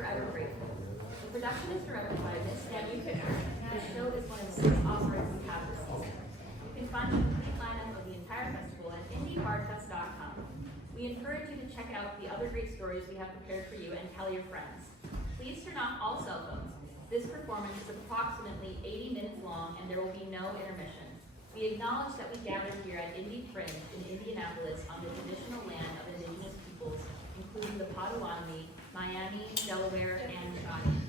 forever grateful. The production is directed by Miss Debbie Fisher. The show is one of 6 offerings we have this season. You can find the complete lineup of the entire festival at indiebardfest.com. We encourage you to check out the other great stories we have prepared for you and tell your friends. Please turn off all cell phones. This performance is approximately 80 minutes long and there will be no intermission. We acknowledge that we gather here at Indy Fringe in Indianapolis on the traditional land of indigenous peoples, including the Potawatomi, Miami, Delaware, and Shawnee.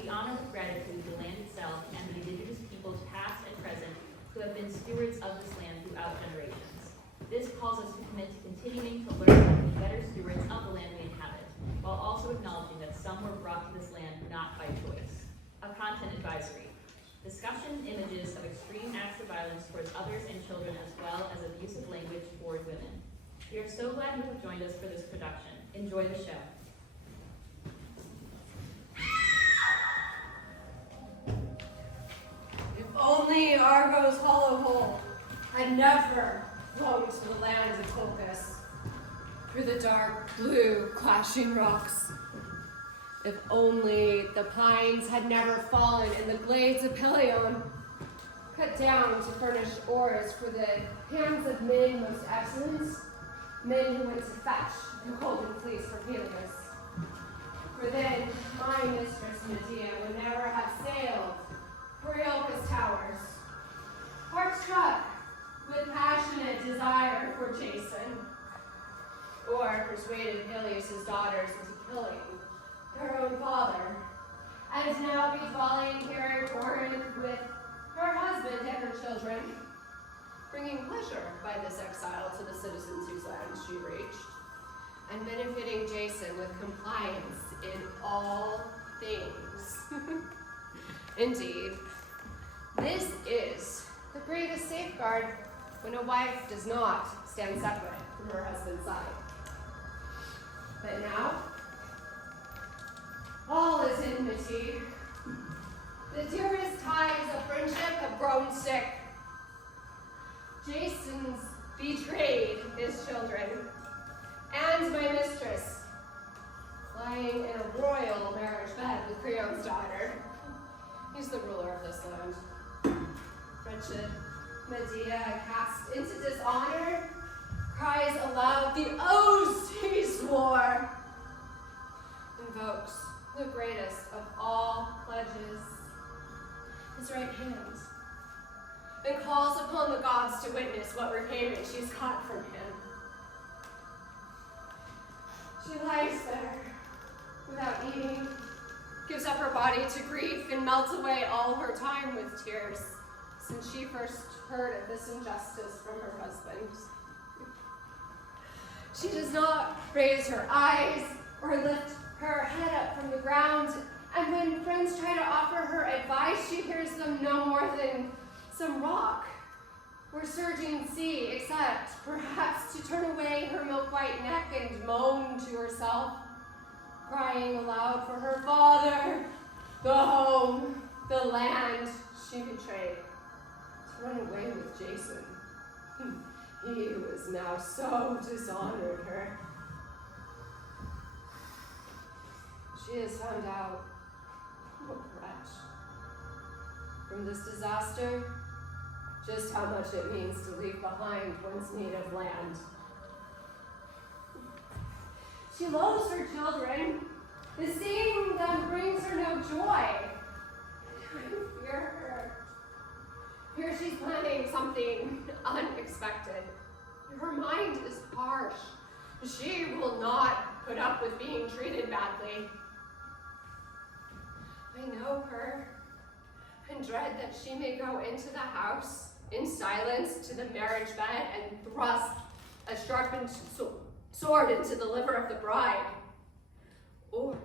We honor with gratitude the land itself and the indigenous peoples past and present who have been stewards of this land throughout generations. This calls us to commit to continuing to learn and be better stewards of the land we inhabit, while also acknowledging that some were brought to this land not by choice. A content advisory. Discussion images of extreme acts of violence towards others and children as well as abusive language toward women. We are so glad you have joined us for this production. Enjoy the show. If only Argo's hollow hole had never flown to the land of Focus, through the dark blue clashing rocks. If only the pines had never fallen in the glades of Pelion, cut down to furnish oars for the hands of men most excellent, men who went to fetch the golden fleece for Peleus. For then my mistress Medea would never have sailed for Euripides towers, heart struck with passionate desire for Jason, or persuaded Peleus' daughters into killing her own father, and now be dwelling here at Corinth with her husband and her children, bringing pleasure by this exile to the citizens whose lands she reached, and benefiting Jason with compliance in all things. Indeed, this is the greatest safeguard when a wife does not stand separate from her husband's side. But now, all is enmity. The dearest ties of friendship have grown sick. Jason's betrayed his children, and my mistress, lying in a royal marriage bed with Creon's daughter. He's the ruler of this land. Wretched Medea, cast into dishonor, cries aloud the oaths he swore, invokes the greatest of all pledges, his right hand, and calls upon the gods to witness what repayment she's got from him. She lies there without eating, gives up her body to grief, and melts away all her time with tears since she first heard of this injustice from her husband. She does not raise her eyes or lift her head up from the ground, and when friends try to offer her advice, she hears them no more than some rock or surging sea, except perhaps to turn away her milk-white neck and moan to herself, crying aloud for her father, the home, the land she betrayed, to run away with Jason. He who has now so dishonored her. She has found out, oh wretch, from this disaster, just how much it means to leave behind one's native land. She loathes her children. The seeing them brings her no joy. I fear her. Fear she's planning something unexpected. Her mind is harsh. She will not put up with being treated badly. I know her and dread that she may go into the house in silence to the marriage bed and thrust a sharpened sword into the liver of the bride. Or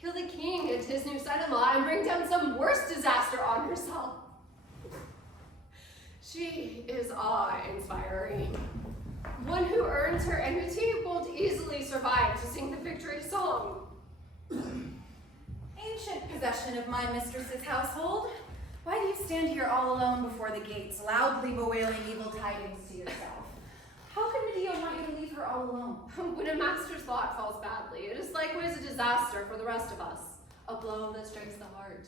kill the king and his new son-in-law and bring down some worse disaster on herself. She is awe-inspiring. One who earns her enmity won't easily survive to sing the victory song. Ancient possession of my mistress's household, why do you stand here all alone before the gates, loudly bewailing evil tidings to yourself? How can Medea want you to leave her all alone? When a master's lot falls badly, it is likewise a disaster for the rest of us, a blow that strikes the heart.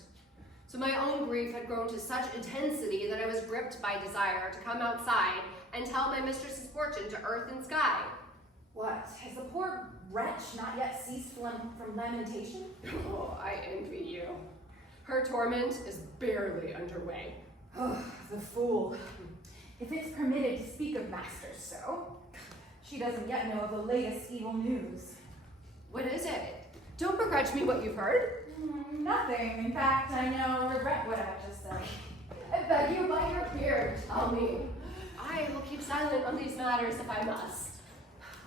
So my own grief had grown to such intensity that I was gripped by desire to come outside and tell my mistress's fortune to earth and sky. What, has the poor wretch not yet ceased from lamentation? Oh, I envy you. Her torment is barely underway. Oh, the fool. If it's permitted to speak of masters so, she doesn't yet know of the latest evil news. What is it? Don't begrudge me what you've heard. Nothing. In fact, I now regret what I've just said. I beg you by your beard, tell me. I will keep silent on these matters if I must.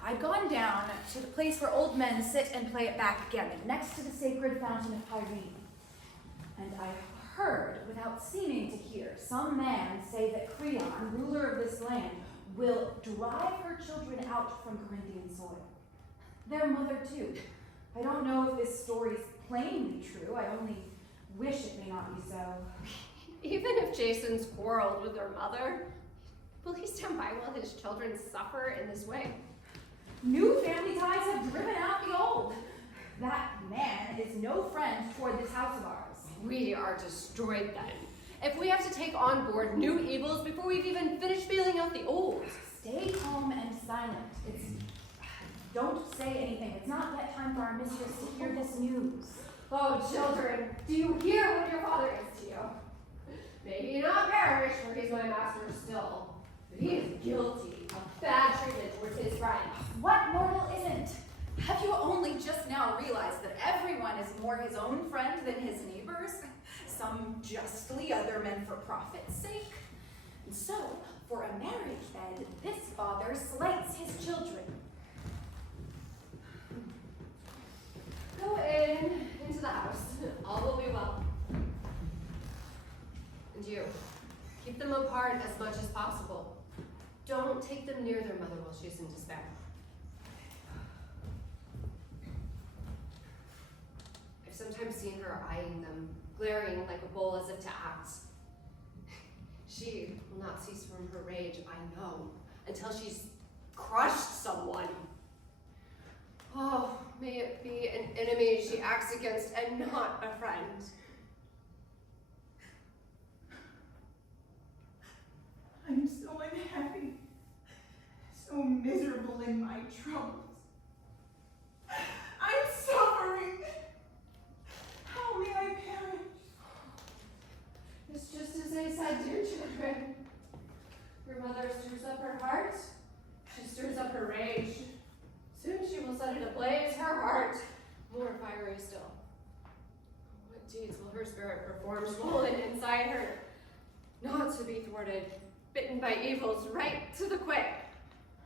I'd gone down to the place where old men sit and play at backgammon, next to the sacred fountain of Pyrene. And I heard, without seeming to hear, some man say that Creon, ruler of this land, will drive her children out from Corinthian soil. Their mother, too. I don't know if this story's plainly true. I only wish it may not be so. Even if Jason's quarreled with her mother, will he stand by while his children suffer in this way? New family ties have driven out the old. That man is no friend toward this house of ours. We are destroyed then. If we have to take on board new evils before we've even finished feeling out the old. Stay calm and silent. Don't say anything. It's not yet time for our mistress to hear this news. Oh, children, do you hear what your father is to you? May he not perish, for he's my master still. But he is guilty of bad treatment towards his friend. What mortal isn't? Have you only just now realized that everyone is more his own friend than his neighbors? Some justly, other men for profit's sake. And so, for a marriage bed, this father slights his children. Go into the house. All will be well. And you, keep them apart as much as possible. Don't take them near their mother while she's in despair. I've sometimes seen her eyeing them, glaring like a bull as if to act. She will not cease from her rage, I know, until she's crushed someone. Oh, may it be an enemy she acts against and not a friend. I'm so unhappy, so miserable in my troubles. I'm suffering. How may I perish? It's just as I said, dear children. Your mother stirs up her heart. She stirs up her rage. Soon she will set it ablaze, her heart, more fiery still. What deeds will her spirit perform, swollen inside her, not to be thwarted, bitten by evils right to the quick?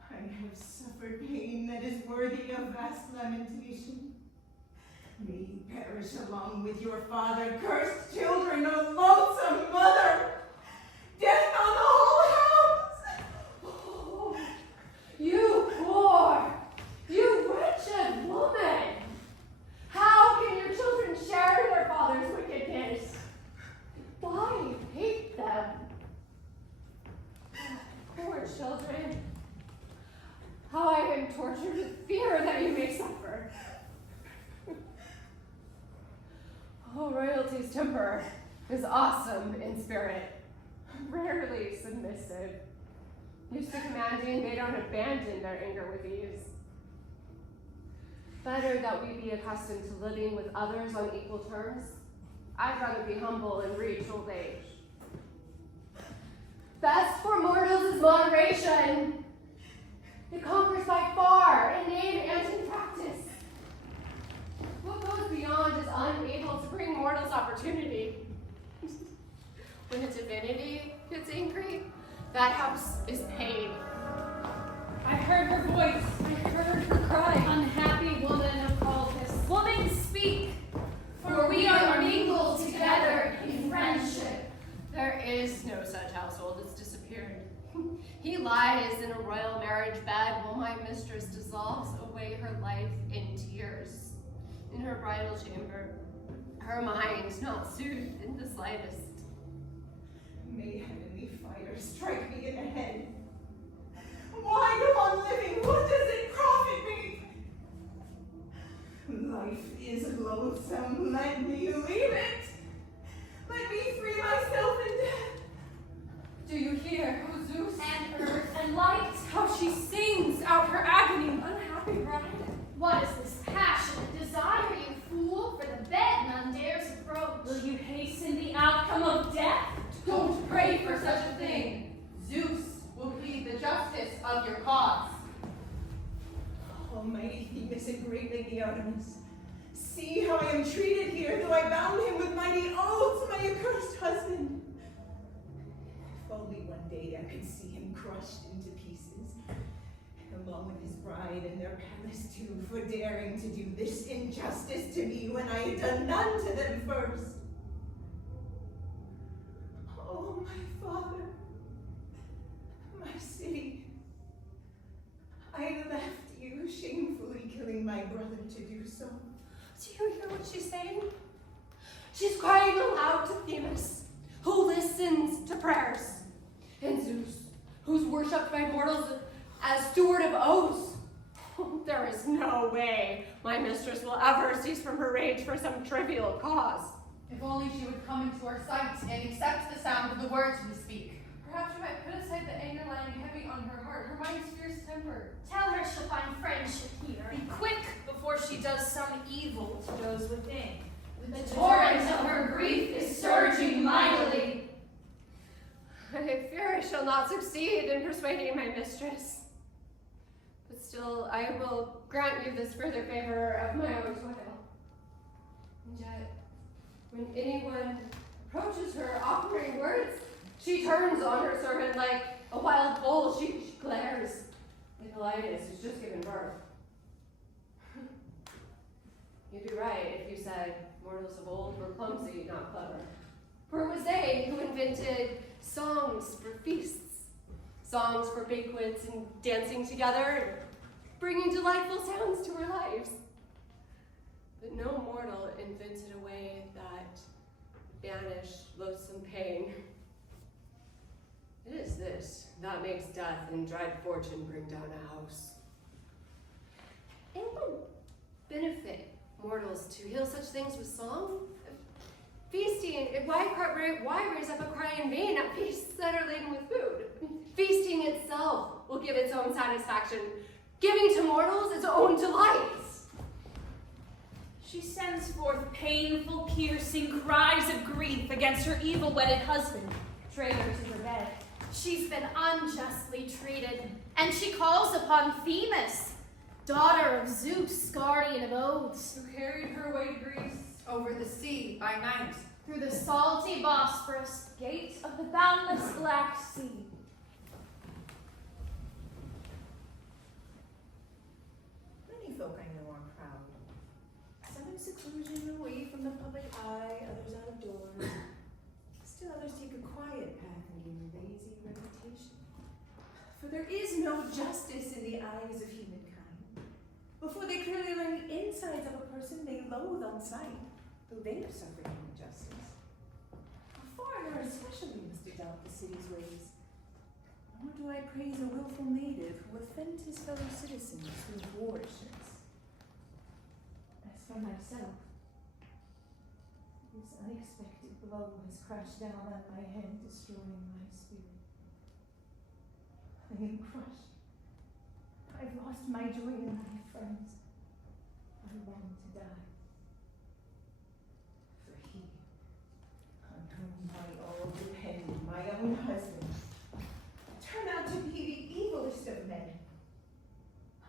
I have suffered pain that is worthy of vast lamentation. May you perish along with your father, cursed children, O loathsome mother! Death on the whole house! Oh, you poor, you wretched woman! How can your children share their father's wickedness? Why hate them? Poor children. How I am tortured with fear that you may suffer. Oh, royalty's temper is awesome in spirit, rarely submissive. Used to commanding, they don't abandon their anger with ease. Better that we be accustomed to living with others on equal terms. I'd rather be humble and reach old age. Best for mortals is moderation. It conquers by far in name and in practice. What goes beyond is unable to bring mortals opportunity. When a divinity gets angry, that house is pain. I heard her voice. I heard her cry. Unhappy woman of Caldas. Woman, speak! For we are mingled together in friendship. There is no such household. It's disappeared. He lies in a royal marriage bed while my mistress dissolves away her life in tears. In her bridal chamber, her mind not soothed in the slightest. May heavenly fire strike me in the head. Why go on living? What does it profit me? Life is loathsome. Let me leave it. Let me free myself in death. Do you hear, O Zeus? And earth and light. How she sings out her agony, unhappy bride. What is this passionate desire, you fool? For the bed none dares approach. Will you hasten the outcome of death? Don't pray for such a thing. Zeus will plead the justice of your cause. Almighty Phoebus and great Lady Artemis, see how I am treated here, though I bound him with mighty oaths, my accursed husband. If only one day I could see him crushed into pieces, along with his bride and their palace too, for daring to do this injustice to me when I had done none to them first. Oh, my father, my city, I left you, shamefully killing my brother to do so. Do you hear what she's saying? She's crying aloud to Themis, who listens to prayers, and Zeus, who's worshipped by mortals as steward of oaths. There is no way my mistress will ever cease from her rage for some trivial cause. If only she would come into our sight and accept the sound of the words we speak. Perhaps she might put aside the anger lying heavy on her heart, her mind's fierce temper. Tell her she'll find friendship here. Be quick before she does some evil to those within. The torrent of her grief is surging mightily. I fear I shall not succeed in persuading my mistress. But still, I will grant you this further favor of my own toil. And yet, when anyone approaches her offering words, she turns on her servant like a wild bull. She glares like Euripides, who's just given birth. You'd be right if you said mortals of old were clumsy, not clever. For it was they who invented songs for feasts, songs for banquets and dancing together, bringing delightful sounds to our lives. But no mortal invented a way that banished loathsome pain. It is this that makes death and dread fortune bring down a house. It would benefit mortals to heal such things with song. Feasting, why raise up a cry in vain at feasts that are laden with food? Feasting itself will give its own satisfaction, giving to mortals its own delights. She sends forth painful, piercing cries of grief against her evil-wedded husband, traitor to her bed. She's been unjustly treated, and she calls upon Themis, daughter of Zeus, guardian of oaths, Who carried her away to Greece over the sea by night. through the salty Bosporus, Gate of the boundless Black Sea. Many folk I know are proud. Some in seclusion, away from the public eye, others out of doors. Still others take a quiet path and gain a lazy reputation. For there is no justice in the eyes of humankind. Before they clearly learn the insides of a person, they loathe on sight, though they have suffered no injustice. A foreigner especially must adopt the city's ways. Nor do I praise a willful native who offends his fellow citizens through boorishness. As for myself, this unexpected blow has crashed down on my head, destroying my spirit. I am crushed. I've lost my joy and my friends. I long to die. For he, on whom I all depended, my own husband, turned out to be the evilest of men.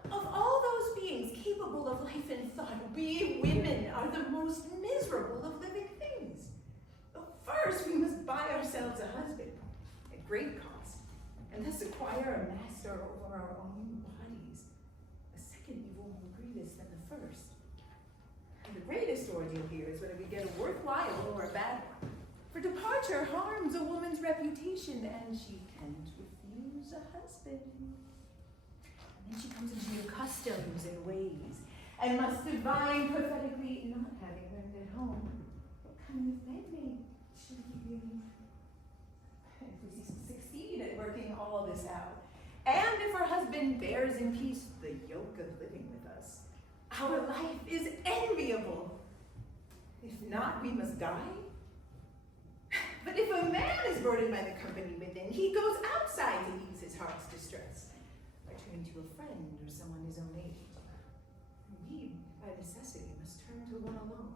Of all those beings capable of life and thought, we women are the most miserable of living things. First, we must buy ourselves a husband at great cost, and thus acquire a master over our own bodies. A second evil more grievous than the first. And the greatest ordeal here is whether we get a worthwhile or a bad one. For departure harms a woman's reputation, and she can't refuse a husband. And then she comes into new customs and ways, and must divine prophetically, not having learned at home, what kind of bedmate should he be? If we succeed at working all this out, and if her husband bears in peace the yoke of living with us, our life is enviable. not, we must die? But if a man is burdened by the company within, he goes outside to ease his heart's distress, by turning to a friend or someone his own age. We, by necessity, must turn to one alone.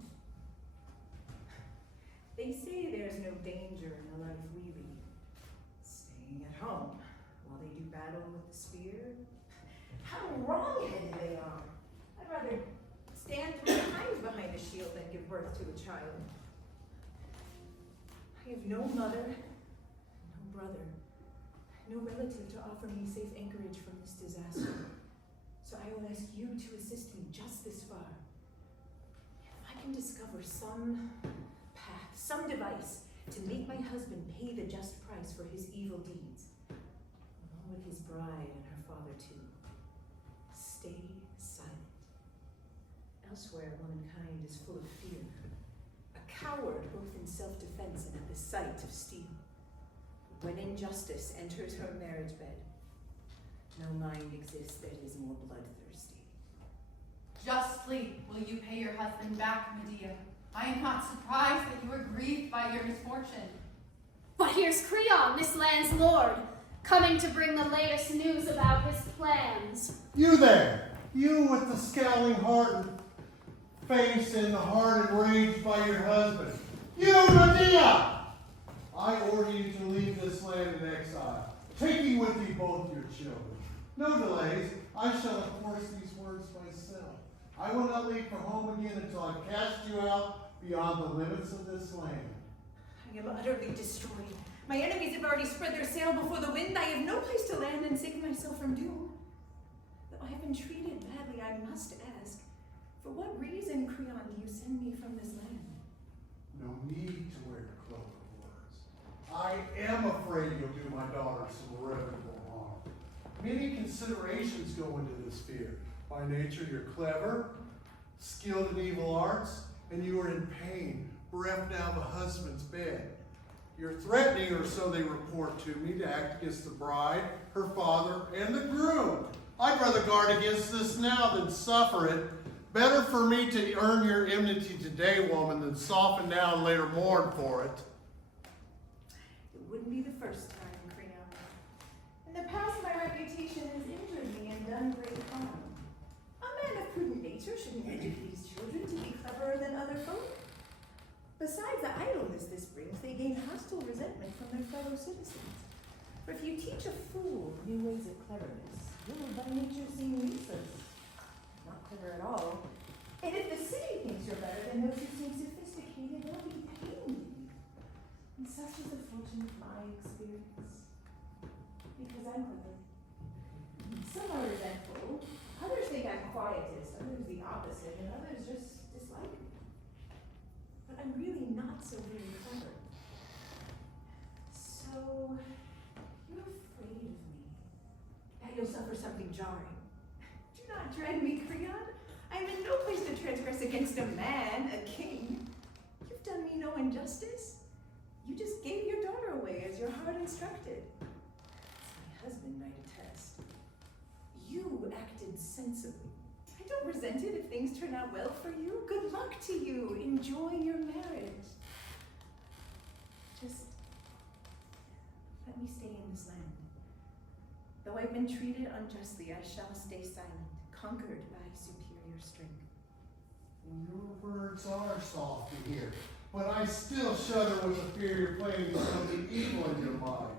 They say there's no danger in a life we lead, staying at home while they do battle with the spear. How wrong-headed they are. I'd rather stand 3 times behind a shield than give birth to a child. I have no mother, no brother, no relative to offer me safe anchorage from this disaster. So I will ask you to assist me just this far. If I can discover some path, some device to make my husband pay the just price for his evil deeds, along with his bride and her father too, stay silent. Elsewhere, womankind is full of fear, a coward both in self-defense and at the sight of steel. When injustice enters her marriage bed, no mind exists that is more bloodthirsty. Justly will you pay your husband back, Medea. I am not surprised that you are grieved by your misfortune. But here's Creon, this land's lord, coming to bring the latest news about his plans. You there, you with the scowling heart and face and the heart enraged by your husband. You, Medea! I order you to leave this land in exile, taking with you both your children. No delays. I shall enforce these words myself. I will not leave for home again until I've cast you out beyond the limits of this land. I am utterly destroyed. My enemies have already spread their sail before the wind. I have no place to land and save myself from doom. Though I have been treated badly, I must ask, for what reason, Creon, do you send me from this land? No need to wear a cloak of words. I am afraid you'll do my daughter some irreparable harm. Many considerations go into this fear. By nature, you're clever, skilled in evil arts, and you are in pain, bereft now of a husband's bed. You're threatening, or so they report to me, to act against the bride, her father, and the groom. I'd rather guard against this now than suffer it. Better for me to earn your enmity today, woman, than soften now and later mourn for it. It wouldn't be the first time, Creon. In the past, my reputation has injured me and done great harm. A man of prudent nature shouldn't educate his children to be cleverer than other folk. Besides the idleness this brings, they gain hostile resentment from their fellow citizens. For if you teach a fool new ways of cleverness, you will by nature seem useless, not clever at all. And if the city thinks you're better than those who seem sophisticated, they'll be pained. And such is the fortune of my experience. Because I'm clever. Some are resentful, others think I'm quietist, others the opposite, and others just dislike me. But I'm really not so very clever. So, you're afraid of me. That you'll suffer something jarring. Do not dread me, Creon. I'm in no place to transgress against a man, a king. You've done me no injustice. You just gave your daughter away as your heart instructed. As my husband might attest. You acted sensibly. I don't resent it if things turn out well for you. Good luck to you. Enjoy your marriage. Just let me stay in this land. Though I've been treated unjustly, I shall stay silent, conquered by superior strength. Your words are soft to hear, but I still shudder with the fear you're planning something evil in your mind.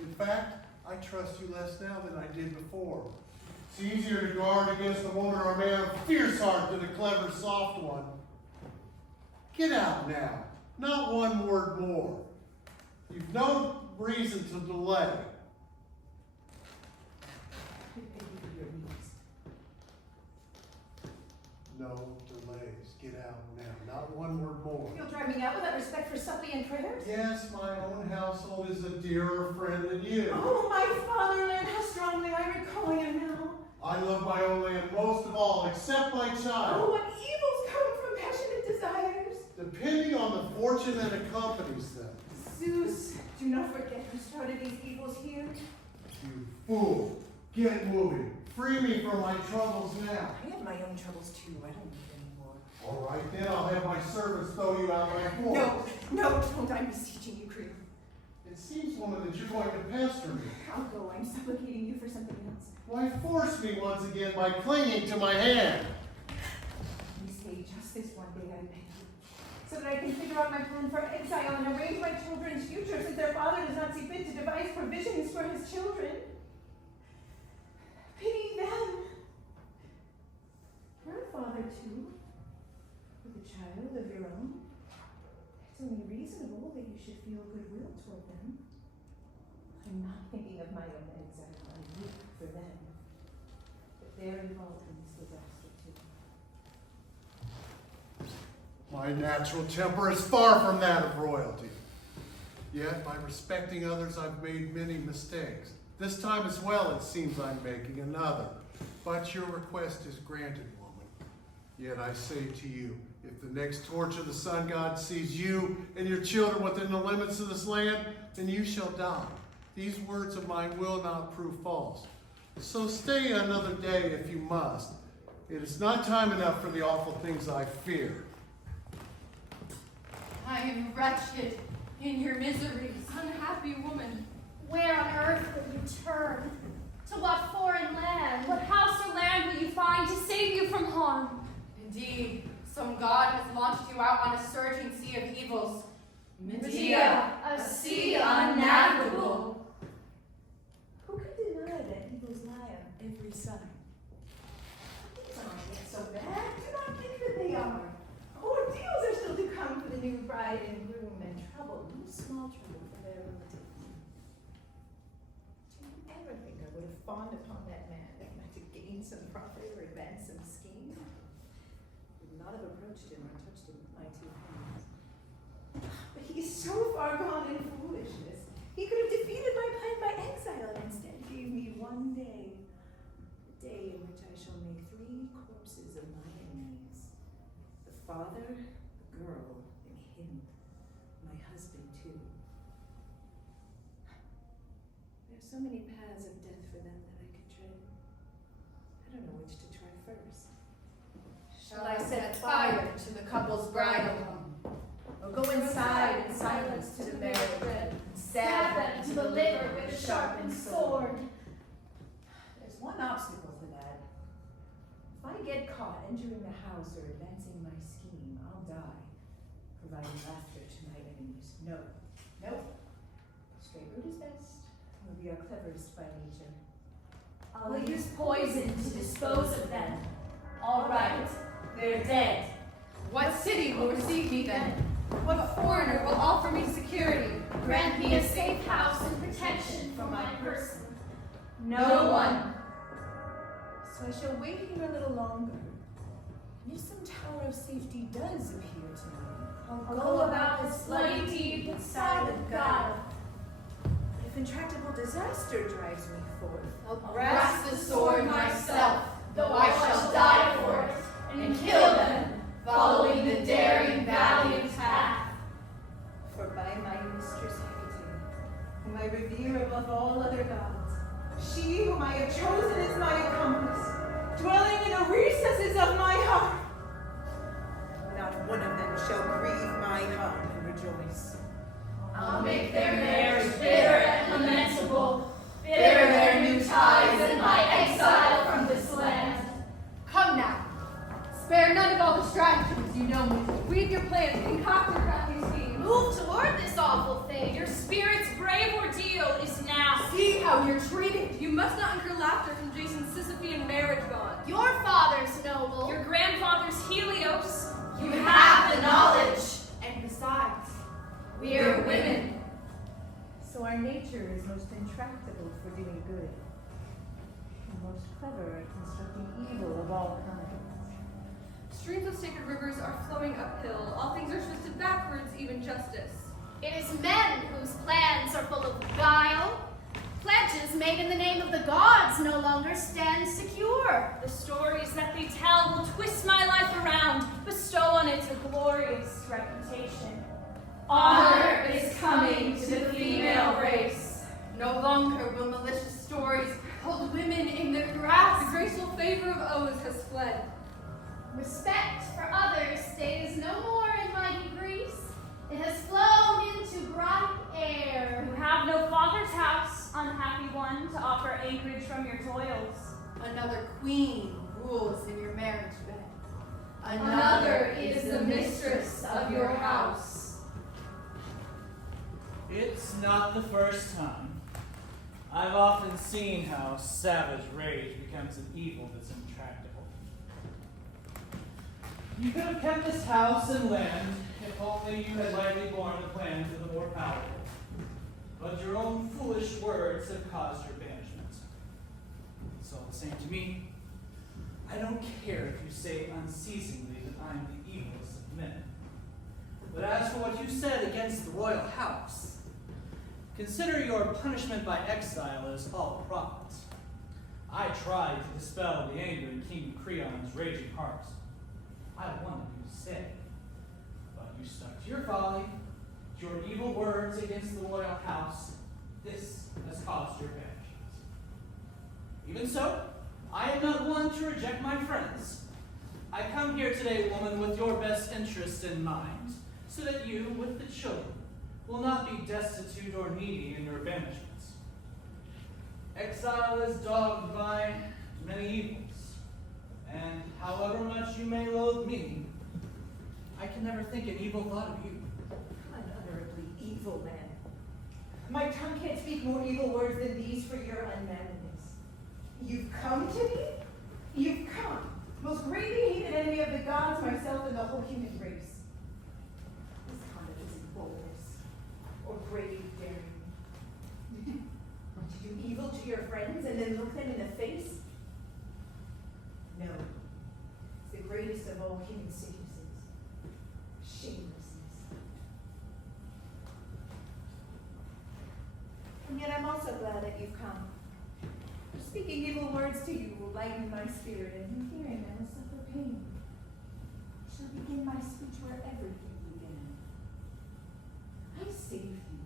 In fact, I trust you less now than I did before. It's easier to guard against a woman or a man of fierce heart than a clever, soft one. Get out now. Not one word more. You've no reason to delay. No delays. Get out now. Not one word more. You'll drive me out without respect for suppliant prayers? Yes, my own household is a dearer friend than you. Oh, my fatherland, how strongly I recall you now. I love my own land most of all, except my Oh, child. what evils come from passionate desires. Depending on the fortune that accompanies them. Zeus, do not forget who started these evils here. You fool. Get moving. Free me from my troubles now. I have my own troubles too. I don't need any more. All right, then I'll have my servants throw you out my porch. No, don't, I'm beseeching you, Creel. It seems, woman, that you're going to pester me. I'll go, I'm supplicating you for something else. Why force me once again by clinging to my hand? You say just this one day, I beg you, so that I can figure out my plan for exile and arrange my children's future, since their father does not see fit to devise provisions for his children. Pity them. You're a father too, with a child of your own. It's only reasonable that you should feel goodwill toward them. I'm not thinking of my own exile. I weep for them. But they're involved in this disaster too. My natural temper is far from that of royalty. Yet, by respecting others, I've made many mistakes. This time as well, it seems I'm making another. But your request is granted, woman. Yet I say to you, if the next torch of the sun god sees you and your children within the limits of this land, then you shall die. These words of mine will not prove false. So stay another day if you must. It is not time enough for the awful things I fear. I am wretched in your miseries, unhappy woman. Where on earth will you turn? To what foreign land? What house or land will you find to save you from harm? Indeed, some god has launched you out on a surging sea of evils. Medea, a sea unnavigable. Who could deny that evils lie on every side? Things aren't yet so bad. Do not think that they are. Ordeals are still to come for the new bride and groom, and trouble, no small trouble for their relative. Do you ever think I would have fawned upon that man if I to gain some profit or advance some scheme? I would not have approached him or touched him with my two hands. But he is so far gone in foolishness. He could have defeated my plan by exile and instead gave me one day. A day in which I shall make 3 corpses of my enemies. The father, the girl, and him. My husband too. There are so many paths of death for them that I could tread. I don't know which to try first. Shall I set fire to the couple's bridal home? Or go inside in silence to the marriage bed and Stab them to the liver with a sharpened sword. There's one obstacle to that. If I get caught entering the house or advancing my scheme, I'll die, providing laughter to my enemies. Nope. Straight route is best. We'll be our cleverest by nature. I'll use poison to dispose of them. All right, they're dead. What city will receive me then? What foreigner will offer me security? Grant me a safe house and protection for my person. No one. So I shall wait here a little longer. And if some tower of safety does appear to me, I'll go about this bloody deed with silent guile. if intractable disaster drives me forth, I'll grasp the sword myself, though I shall die for it, and kill them, following the daring, valiant path. for by my mistress Hecate, whom I revere above all other gods, she whom I have chosen as my accomplice, dwelling in the recesses of my heart, not one of them shall grieve my heart and rejoice. I'll make their marriage bitter and lamentable, bitter their new ties and my exile from this land. Come now. Spare none of all distractions, you know me. Weave your plans, concoct your crafty schemes. Move toward this awful thing. Your spirit's brave ordeal is now. See how you're treated. You must not incur laughter from Jason's Sisyphean marriage bond. Your father's noble. Your grandfather's Helios. You have the knowledge. And besides, we're women. So our nature is most intractable for doing good, and most clever at constructing evil of all kinds. Streams of sacred rivers are flowing uphill. All things are twisted backwards, even justice. It is men whose plans are full of guile. Pledges made in the name of the gods no longer stand secure. The stories that they tell will twist my life around, bestow on it a glorious reputation. Honor is coming to the female race. No longer will malicious stories hold women in their grasp. The graceful favor of oaths has fled. Respect for others stays no more in queen rules in your marriage bed. Another is the mistress of your house. It's not the first time. I've often seen how savage rage becomes an evil that's intractable. You could have kept this house and land if only you had lightly borne the plans of the more powerful. But your own foolish words have caused your banishment. It's all the same to me. I don't care if you say unceasingly that I'm the evilest of men. But as for what you said against the royal house, consider your punishment by exile as all profit. I tried to dispel the anger in King Creon's raging heart. I wanted you to stay, but you stuck to your folly, to your evil words against the royal house. This has caused your banishment. Even so, I am not one to reject my friends. I come here today, woman, with your best interests in mind, so that you, with the children, will not be destitute or needy in your banishments. Exile is dogged by many evils, and however much you may loathe me, I can never think an evil thought of you. Unutterably evil man. My tongue can't speak more evil words than these for your unmanliness. You've come to me? You've come, most greatly hated enemy of the gods, myself, and the whole human race. This conduct isn't boldness or brave daring. To do evil to your friends and then look them in the face? No. It's the greatest of all human sicknesses. Shamelessness. And yet I'm also glad that you've come. For speaking evil words to you will lighten my spirit, and you hearing them will suffer pain. I shall begin my speech where everything began. I saved you.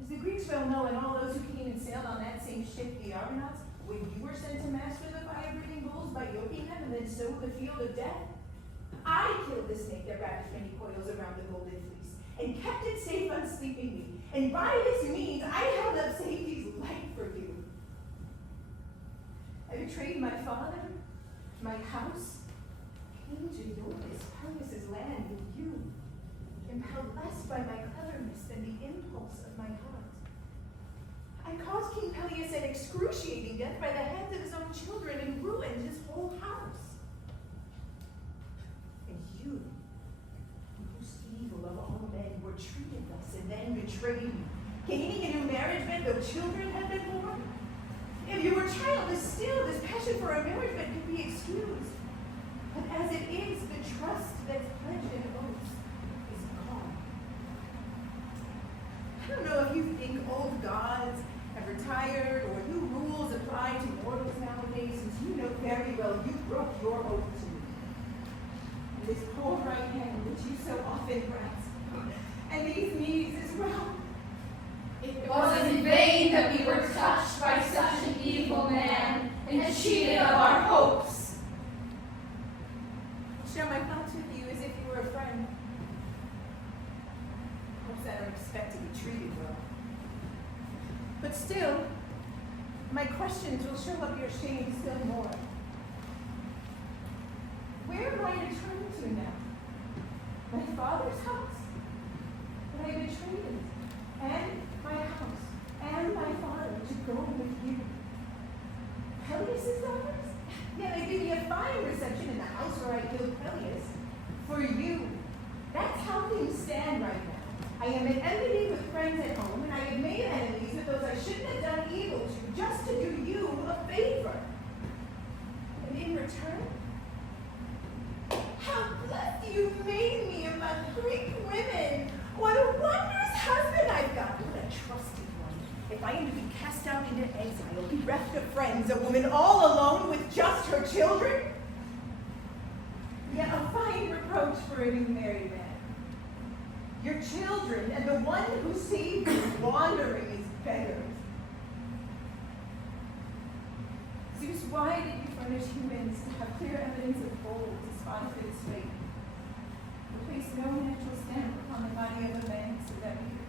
As the Greeks well know, and all those who came and sailed on that same ship, the Argonauts, when you were sent to master the fire-breathing bulls by yoking them and then sow the field of death, I killed the snake that wrapped many coils around the golden fleece and kept it safe unsleepingly. And by this means, I held up safety's light for you. I betrayed my father, my house, came to yours, Peleus' land with you, impelled less by my cleverness than the impulse of my heart. I caused King Peleus an excruciating death by the hands of his own children and ruined his whole house. And you, most evil of all men, were treated thus and then betrayed me, gaining a new marriage bed though children had been born. If you were childless still, this passion for a marriage bed could be excused. But as it is, the trust that's pledged in oaths is gone. I don't know if you think old gods have retired or new rules apply to mortals nowadays, since you know very well you broke your oath to me. And this poor right hand which you so often grasp, and these knees as well. It was in vain that we were touched by such an evil man and cheated of our hopes. Share my thoughts with you as if you were a friend. Hopes I don't expect to be treated well. But still, my questions will show up your shame still more. Where am I to turn to now? My father's house? But I betrayed it. And my house. And my father to go with you. Peleus' daughters? Yeah, they gave me a fine reception in the house where I killed Peleus. For you. That's how things stand right now. I am at enmity with friends at home, and I have made enemies with those I shouldn't have done evil to, just to do you a favor. And in return, how blessed you've made me among Greek women. What a wondrous husband I've got. What a trusted one. If I am to be cast out into exile, bereft of friends, a woman all alone with just her children? Yet a fine reproach for a new married man. Your children and the one who saved you wandering as beggars. Zeus, why did you furnish humans to have clear evidence of bold to spot for this fate? To place no natural stamp upon the body of a man so that we could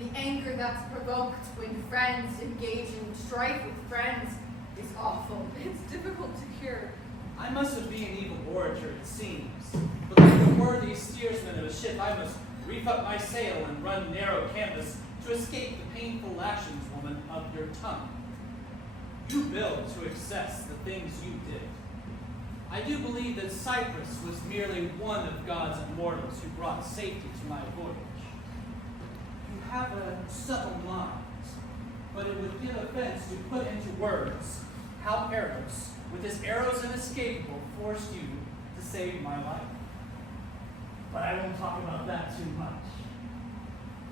be The anger that's provoked when friends engage in strife with friends is awful. It's difficult to cure. I must be an evil orator, it seems. But like a worthy steersman of a ship, I must reef up my sail and run narrow canvas to escape the painful lashings, woman, of your tongue. You build to excess the things you did. I do believe that Cyprus was merely one of God's immortals who brought safety to my voyage. You have a subtle mind, but it would give offense to put into words how Eros, with his arrows inescapable, forced you to save my life. But I won't talk about that too much.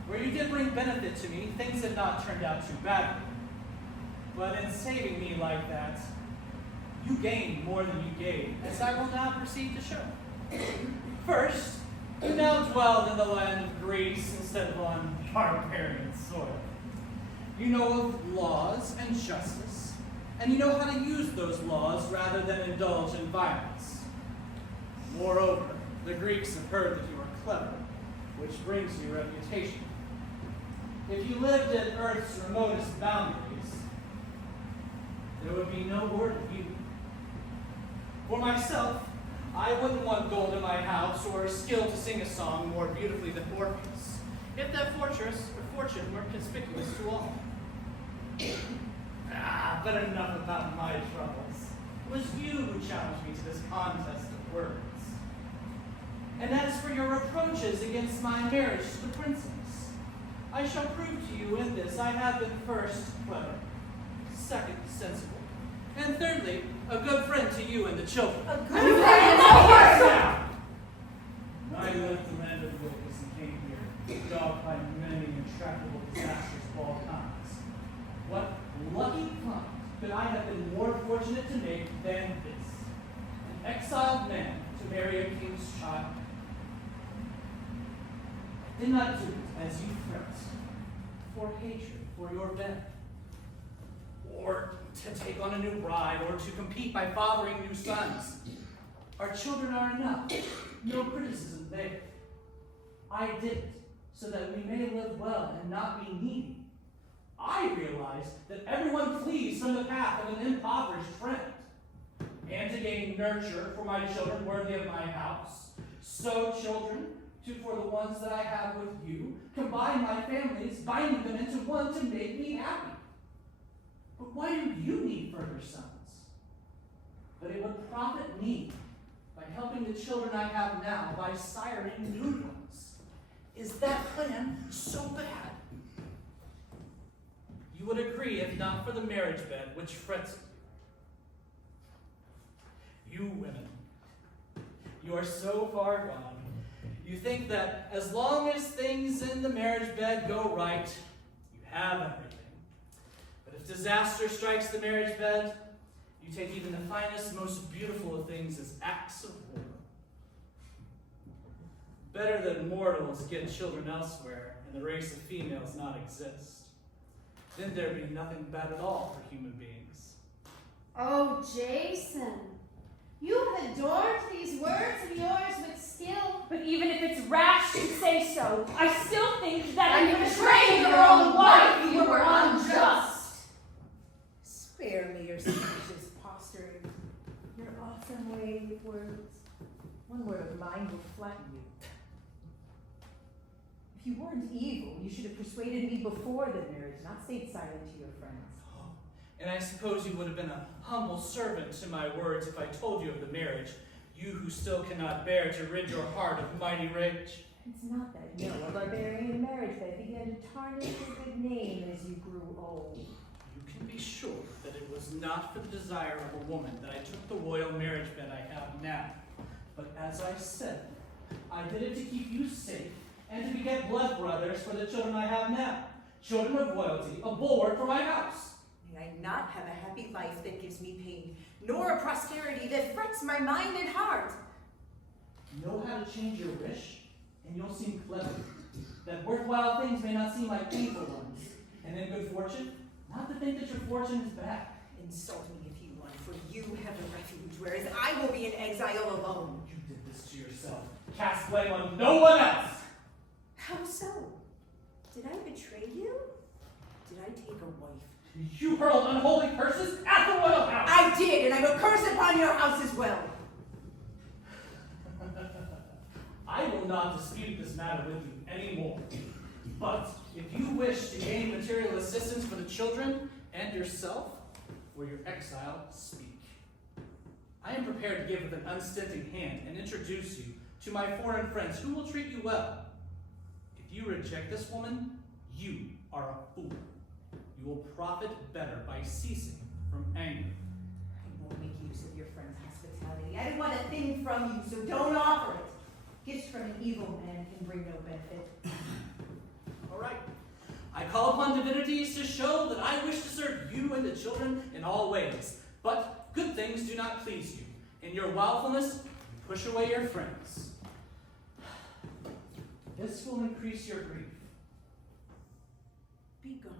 Where you did bring benefit to me, things had not turned out too badly. But in saving me like that, you gained more than you gave, as I will now proceed to show. First, you now dwelled in the land of Greece instead of on barbarian soil. You know of laws and justice, and you know how to use those laws rather than indulge in violence. Moreover, the Greeks have heard that you are clever, which brings you reputation. If you lived at Earth's remotest boundaries, there would be no word of you. For myself, I wouldn't want gold in my house or skill to sing a song more beautifully than Orpheus, if that fortress or fortune were conspicuous to all. But enough about my troubles. It was you who challenged me to this contest of words. And as for your reproaches against my marriage to the princess, I shall prove to you in this I have been first clever, second sensible, and thirdly, a good friend to you and the children. A good friend? Now, I left the land of Euripides and came here, dogged by many intractable disasters of all kinds. What lucky client could I have been more fortunate to make than this? An exiled man to marry a king's child. Did not do it as you threat, for hatred, for your bed, or to take on a new bride, or to compete by fathering new sons. Our children are enough, no criticism there. I did it so that we may live well and not be needy. I realize that everyone flees from the path of an impoverished friend, and to gain nurture for my children worthy of my house. So children, for the ones that I have with you, combine my families, binding them into one to make me happy. But why do you need further sons? But it would profit me by helping the children I have now by siring new ones. Is that plan so bad? You would agree if not for the marriage bed which frets you. You women, you are so far gone. You think that as long as things in the marriage bed go right, you have everything. But if disaster strikes the marriage bed, you take even the finest, most beautiful of things as acts of war. Better that mortals get children elsewhere and the race of females not exist. Then there'd be nothing bad at all for human beings. Oh, Jason, you have adorned these words of yours with skill. But even if it's rash to say so, I still think that And in betraying your own wife, you were unjust. Spare me your specious posturing. Your awesome way with words. One word of mine will flatten you. If you weren't evil, you should have persuaded me before the marriage, not stayed silent to your friends. And I suppose you would have been a humble servant to my words if I told you of the marriage, you who still cannot bear to rid your heart of mighty rage. It's not that, no. A barbarian marriage bed began to tarnish your good name as you grew old. You can be sure that it was not for the desire of a woman that I took the royal marriage bed I have now. But as I said, I did it to keep you safe and to beget blood brothers for the children I have now. Children of royalty, a bulwark for my house. May I not have a happy life that gives me pain, nor a prosperity that frets my mind and heart. Know how to change your wish, and you'll seem clever. That worthwhile things may not seem like painful ones. And in good fortune, not to think that your fortune is bad. Insult me if you want, for you have a refuge, whereas I will be in exile alone. You did this to yourself. Cast blame on no one else. How so? Did I betray you? Did I take a wife You hurled unholy curses at the royal house! I did, and I will curse upon your house as well. I will not dispute this matter with you anymore. But if you wish to gain material assistance for the children and yourself, for your exile, speak. I am prepared to give with an unstinting hand and introduce you to my foreign friends who will treat you well. If you reject this woman, you are a fool. You will profit better by ceasing from anger. I won't make use of your friend's hospitality. I don't want a thing from you, so don't offer it. Gifts from an evil man can bring no benefit. All right. I call upon divinities to show that I wish to serve you and the children in all ways. But good things do not please you. In your wilfulness, you push away your friends. This will increase your grief. Be gone.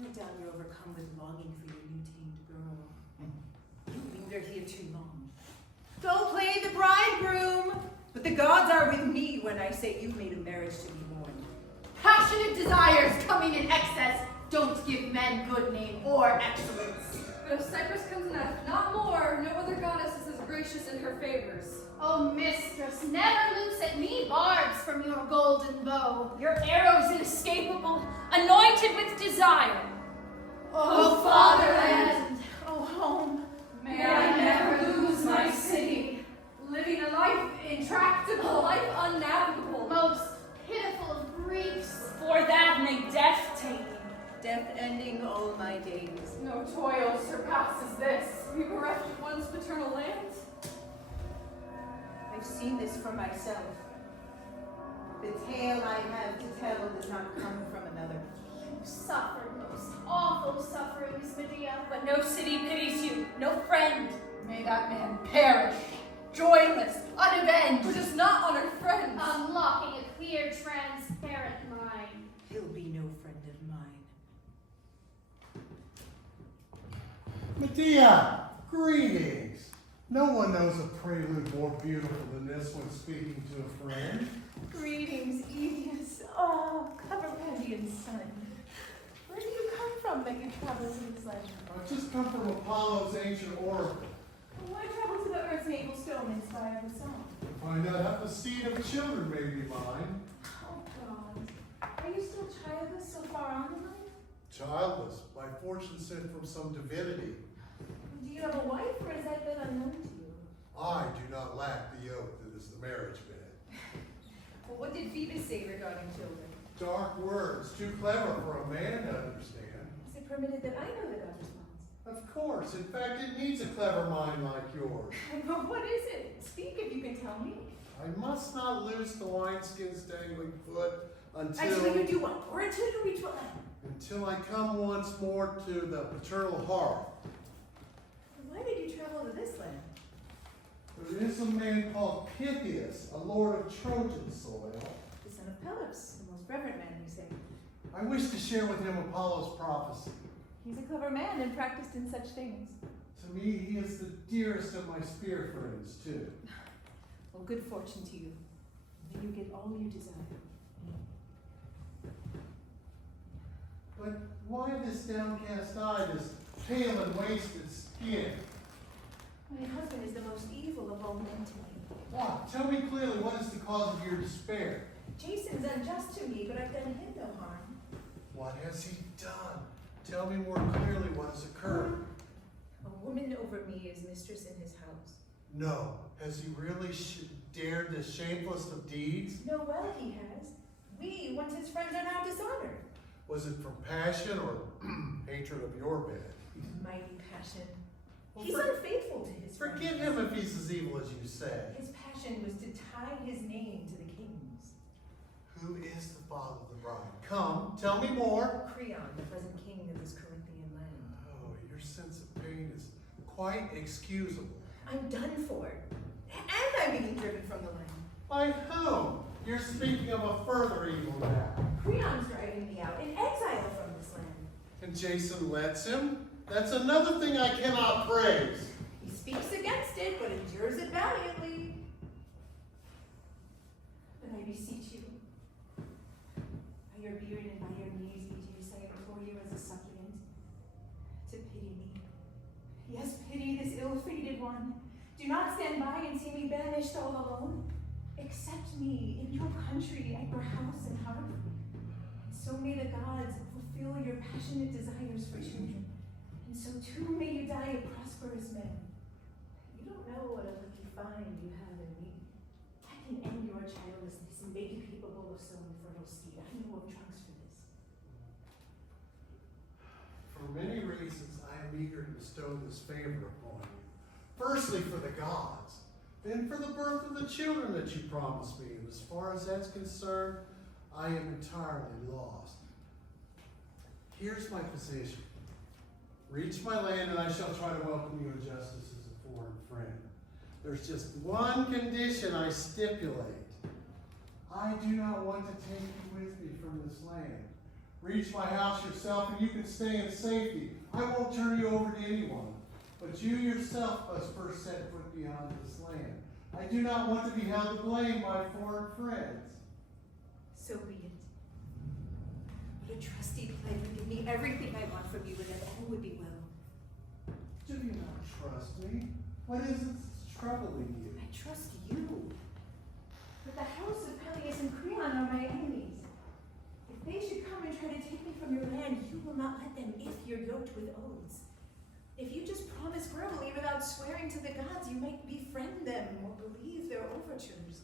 No doubt you're overcome with longing for your new tamed girl. You lingered here too long. Don't play the bridegroom! But the gods are with me when I say you've made a marriage to be mourned. Passionate desires coming in excess don't give men good name or excellence. But if Cyprus comes enough, not more, no other goddess is as gracious in her favors. Oh, mistress, never loose at me barbs from your golden bow. Your arrows inescapable, anointed with desire. Oh, fatherland, oh, home. May I never lose my city, living a life intractable, a life unnavigable. Most pitiful of griefs. For that may death take me. Death ending all my days. No toil surpasses this. We bereft of one's paternal land. I've seen this for myself. The tale I have to tell does not come from another. You suffered most awful sufferings, Medea. But no city pities you, no friend. May that man perish, joyless, unavenged. Which is not honored friends. Unlocking a clear, transparent mind. He'll be no friend of mine. Medea, greetings. No one knows a prelude more beautiful than this when speaking to a friend. Greetings, Evius. Oh, Clever-Pandian son. Where do you come from that you travel to this land? I've just come from Apollo's ancient oracle. Why travel to the earth's natal stone inspired with song? Find out how the seed of children may be mine. Oh, God. Are you still childless so far on in life? Childless, by fortune sent from some divinity. Do you have a wife, or is that been unknown to you? I do not lack the yoke that is the marriage bed. Well, what did Phoebus say regarding children? Dark words, too clever for a man to understand. Is it permitted that I know the God's response? Of course, in fact, it needs a clever mind like yours. But what is it? Speak if you can tell me. I must not loose the wineskin's dangling foot Until you do what? Or until you reach what land? until I come once more to the paternal hearth. Why did you travel to this land? There is a man called Pythias, a lord of Trojan soil. The son of Pelops, the most reverent man, you say. I wish to share with him Apollo's prophecy. He's a clever man and practiced in such things. To me, he is the dearest of my spear friends, too. Well, good fortune to you. May you get all you desire. But why this downcast eye, this pale and wasted skin? My husband is the most evil of all men to me. What? Tell me clearly, what is the cause of your despair? Jason's unjust to me, but I've done him no harm. What has he done? Tell me more clearly what has occurred. A woman over me is mistress in his house. No. Has he really dared this shameless of deeds? No, well he has. We, once his friends, are now dishonored. Was it from passion or hatred of your bed? Mighty passion. Well, He's unfaithful to his friends. Forgive him if he's as evil as you say. His passion was to tie his name to the king's. Who is the father of the bride? Come, tell me more. Creon, the present king of this Corinthian land. Oh, your sense of pain is quite excusable. I'm done for. And I'm being driven from the land. By whom? You're speaking of a further evil now. Creon's driving me out in exile from this land. And Jason lets him? That's another thing I cannot praise. He speaks against it, but endures it valiantly. But I beseech you, by your beard and by your knees, Medea, say before you as a suppliant. your house and hearth. And so may the gods fulfill your passionate desires for children. And so too may you die a prosperous man. You don't know what a lucky find you have in me. I can end your childlessness and make you capable of sowing fertile seed. I know of drugs for this. For many reasons, I am eager to bestow this favor upon you. Firstly, for the gods, then for the birth of the children that you promised me. And as far as that's concerned, I am entirely lost. Here's my position. Reach my land, and I shall try to welcome you just as a foreign friend. There's just one condition I stipulate. I do not want to take you with me from this land. Reach my house yourself, and you can stay in safety. I won't turn you over to anyone. But you yourself must first set foot beyond this land. I do not want to be held to blame by foreign friends. So be it. But a trusty pledge would give me everything I want from you, and that all would be well. Do you not trust me? What is it that's troubling you? I trust you. But the house of Peleus and Creon are my enemies. If they should come and try to take me from your land, You will not let them if you're yoked with oaths. If you just promise verbally without swearing to the gods, you might befriend them or believe their overtures.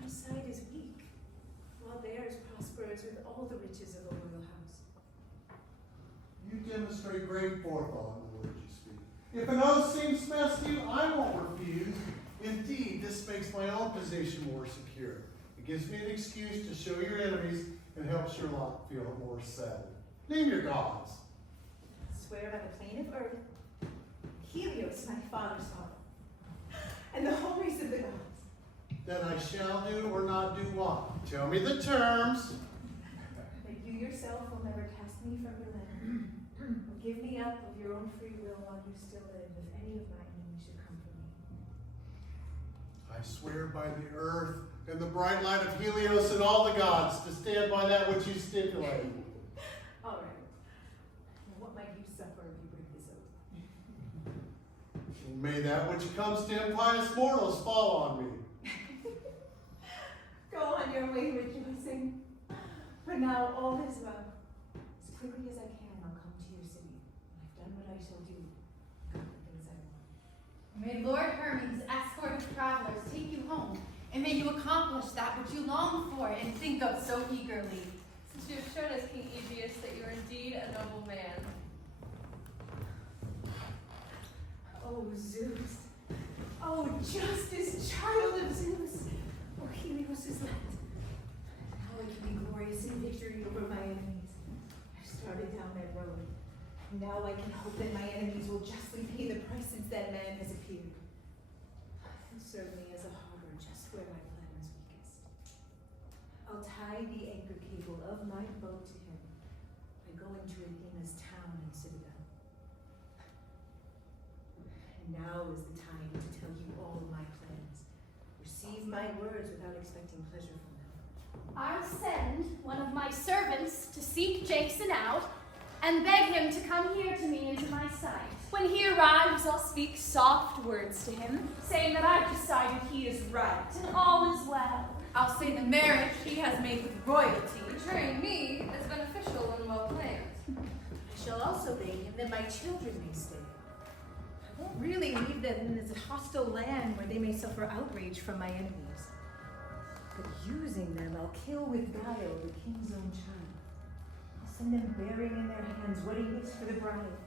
My side is weak, while theirs prospers with all the riches of a royal house. You demonstrate great forethought in the words you speak. If an oath seems best to you, I won't refuse. Indeed, this makes my own position more secure. It gives me an excuse to show your enemies and helps your lot feel more settled. Name your gods. Swear by the plane of earth, Helios, my father's father, and the whole race of the gods. That I shall do or not do what? Tell me the terms. That you yourself will never cast me from your land, or give me up of your own free will while you still live, if any of my enemies should come for me. I swear by the earth and the bright light of Helios and all the gods to stand by that which you stipulate. All right. Now, what might you suffer if you break this oath? May that which comes to impious mortals fall on me. Go on your way rejoicing. For now all is well. As quickly as I can, I'll come to your city. I've done what I shall do. Got the things I want. May Lord Hermes, escort of travelers, take you home, and may you accomplish that which you long for and think of so eagerly. Since you have shown us, King Aegeus, that you are indeed a noble man. Oh, Zeus. Oh, justice, child of Zeus. Oh, Helios is left. Now I can be glorious in victory over my enemies. I've started down that road. Now I can hope that my enemies will justly pay the price since that man has appeared. And serve me as a harbor just where my plan is weakest. I'll tie the anchor cable of my boat to him by going to Athena's town and citadel. And now is the time to tell you all of my plans. Receive my words without expecting pleasure from them. I'll send one of my servants to seek Jason out and beg him to come here to me into my sight. When he arrives, I'll speak soft words to him, saying that I've decided he is right and all is well. I'll say the marriage he has made with royalty. Betraying me as beneficial and well planned. I shall also beg him that my children may stay. I won't really leave them in this hostile land where they may suffer outrage from my enemies. But using them, I'll kill with guile the king's own child. I'll send them bearing in their hands what he makes for the bride,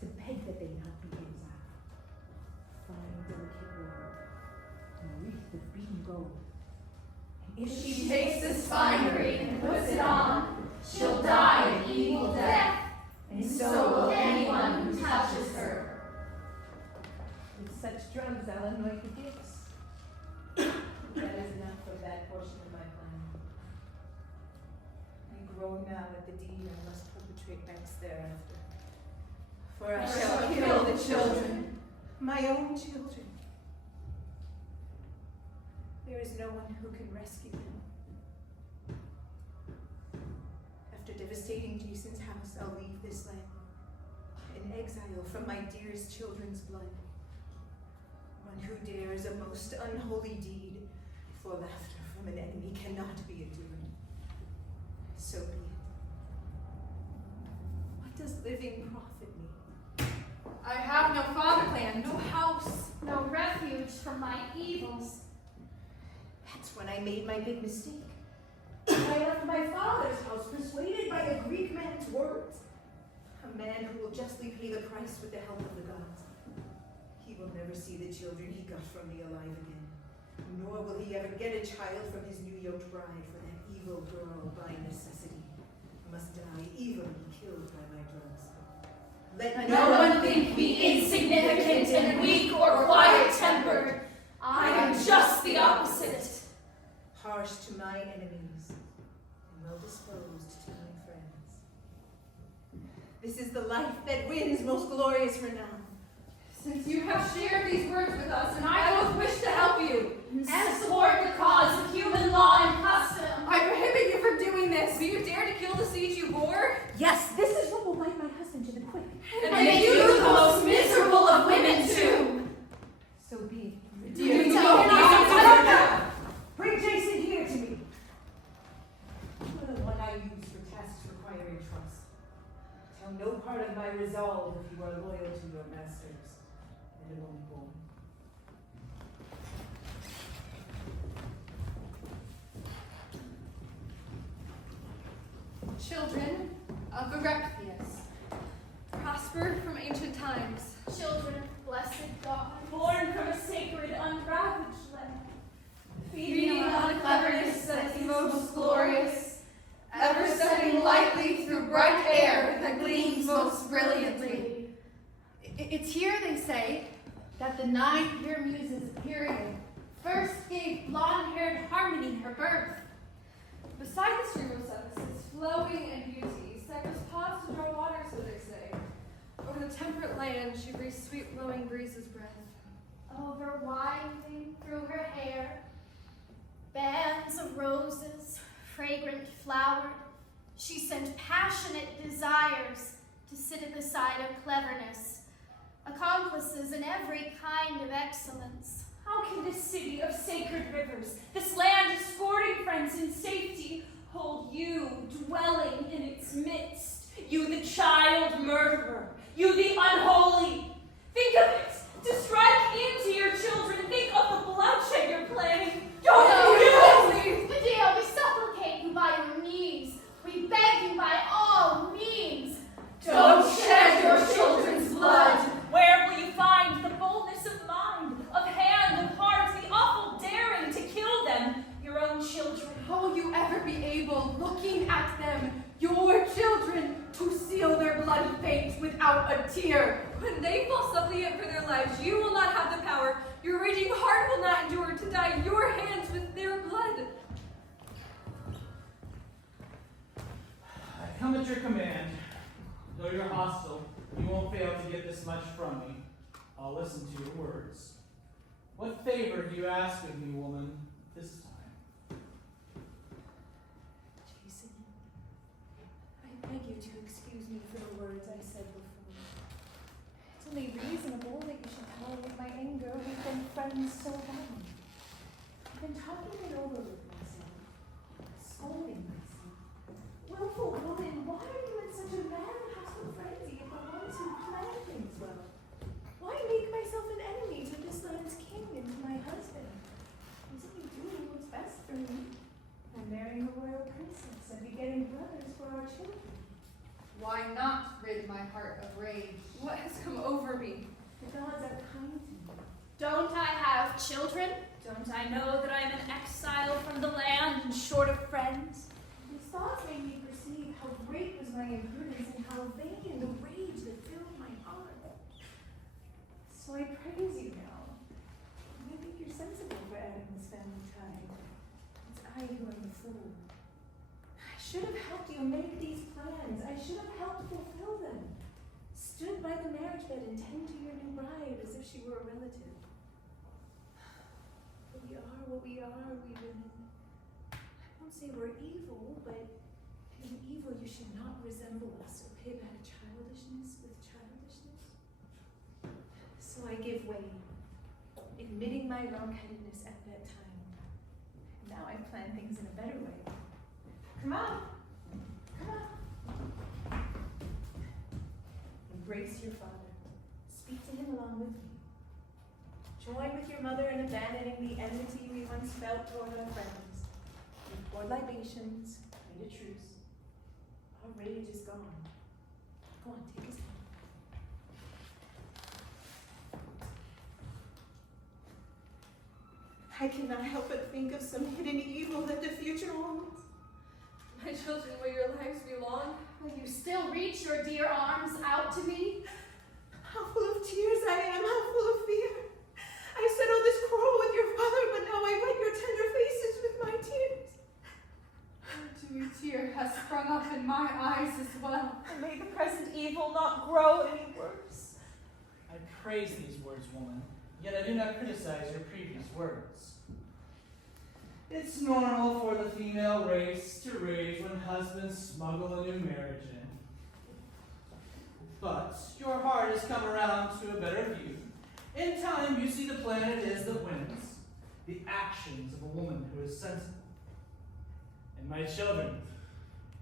to beg that they not be exiled. Fine, delicate robe, and a wreath of beaten gold. And if She takes this finery and puts it on, she'll die an evil death, and so will anyone who touches her. with such drugs I'll anoint the gifts. That is enough of that portion of my plan. I grow now at the deed I must perpetrate acts thereafter. For I I shall shall kill kill the children, my own children. There is no one who can rescue them. After devastating Jason's house, I'll leave this land, in exile from my dearest children's blood. One who dares a most unholy deed for laughter from from an enemy cannot be endured. So be it. What does living profit me? I have no fatherland, no house. No refuge from my evils. That's when I made my big mistake. I left my father's house, persuaded by a Greek man's words. A man who will justly pay the price with the help of the gods. He will never see the children he got from me alive again. Nor will he ever get a child from his new yoked bride, for that evil girl, by necessity, must die evilly killed by my drugs. Let No one think me insignificant and weak or quiet-tempered. I am just the opposite. harsh to my enemies, and well disposed to my friends. This is the life that wins most glorious renown. Since you have shared these words with us, and I both wish to help you, And support the cause of human law and custom. I prohibit you from doing this. Do you dare to kill the seed you bore? Yes, this is what will bite my husband to the quick. And make you the most miserable of women too. So be it. You Bring Jason here to me. You are the one I use for tests requiring trust. Tell no part of my resolve if you are loyal to your masters and alone born. Children of Euripides, prosper from ancient times. Children of blessed God, born from a sacred, unravaged land. Feeding on cleverness that is most glorious, ever stepping lightly through bright air that gleams most brilliantly. It's here, they say, that the 9 pure muses appearing first gave blonde-haired Harmony her birth. Beside the stream of sunset, flowing in beauty, Cyprus paused to draw water, so they say. Over the temperate land she breathed sweet blowing breezes' breath. Over winding through her hair, bands of roses, fragrant flowered, she sent passionate desires to sit at the side of cleverness, accomplices in every kind of excellence. How can this city of sacred rivers, this land of sporting friends in safety, hold you dwelling in its midst? You the child murderer, you the unholy. Think of it, to strike into your children, think of the bloodshed you're planning. Don't you! Medea, we supplicate you by your knees. We beg you by all means. Don't shed your children's blood. Where will you find the boldness of mind, of hand, of heart, the awful daring to kill them, your own children? How will you ever be able, looking at them, your children, to seal their bloody fate without a tear? When they fall suppliant for their lives, you will not have the power. Your raging heart will not endure to dye your hands with their blood. I come at your command. Though you're hostile, you won't fail to get this much from me. I'll listen to your words. What favor do you ask of me, woman, this time? Jason, I beg you to excuse me for the words I said before. It's only reasonable that you should tolerate my anger. We've been friends so long. I've been talking it over with myself, scolding myself. Willful woman, why are you in such a mad hostile frenzy if I want to plan things well? Why make myself an enemy to this land's king and to my husband? Isn't he doing what's best for me? I'm marrying a royal princess and begetting brothers for our children. Why not rid my heart of rage? What has come over me? The gods are kind to me. Don't I have children? Don't I know that I am an exile from the land and short of friends? These thoughts made me perceive how great was my imprudence and how vain the rage that filled my heart. So I praise you now. I think you're sensible for adding this family tie. It's I who am the fool. I should have helped you make these plans. I should have helped fulfill them. Stood by the marriage bed and tend to your new bride as if she were a relative. We are what we are, we women. I won't say we're evil, but in evil you should not resemble us or pay back childishness with childishness. So I give way, admitting my wrongheadedness at that time. Now I plan plan things in a better way. Come on. Come on. Embrace your father. Speak to him along with me. Join with your mother in abandoning the enmity we once felt toward our friends. We poured libations, made a truce. Our rage is gone. Go on, take his hand. I cannot help but think of some hidden evil that the future holds. My children, will your lives be long? Will you still reach your dear arms out to me? How full of tears I am, how full of fear. I settled this quarrel with your father, but now I wet your tender faces with my tears. A dewy tear has sprung up in my eyes as well. And may the present evil not grow any worse. I praise these words, woman, yet I do not criticize your previous words. It's normal for the female race to rage when husbands smuggle a new marriage in. But your heart has come around to a better view. In time, you see the plan it is that wins, the actions of a woman who is sensible. And my children,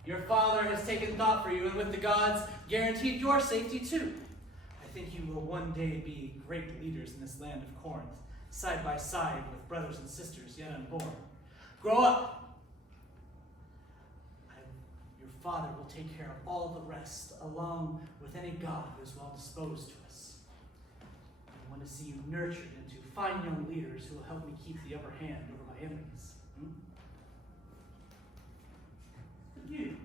your father has taken thought for you, and with the gods, guaranteed your safety too. I think you will one day be great leaders in this land of Corinth, side by side with brothers and sisters yet unborn. Grow up. Your father will take care of all the rest, along with any god who is well disposed to us. I want to see you nurtured into fine young leaders who will help me keep the upper hand over my enemies. But you,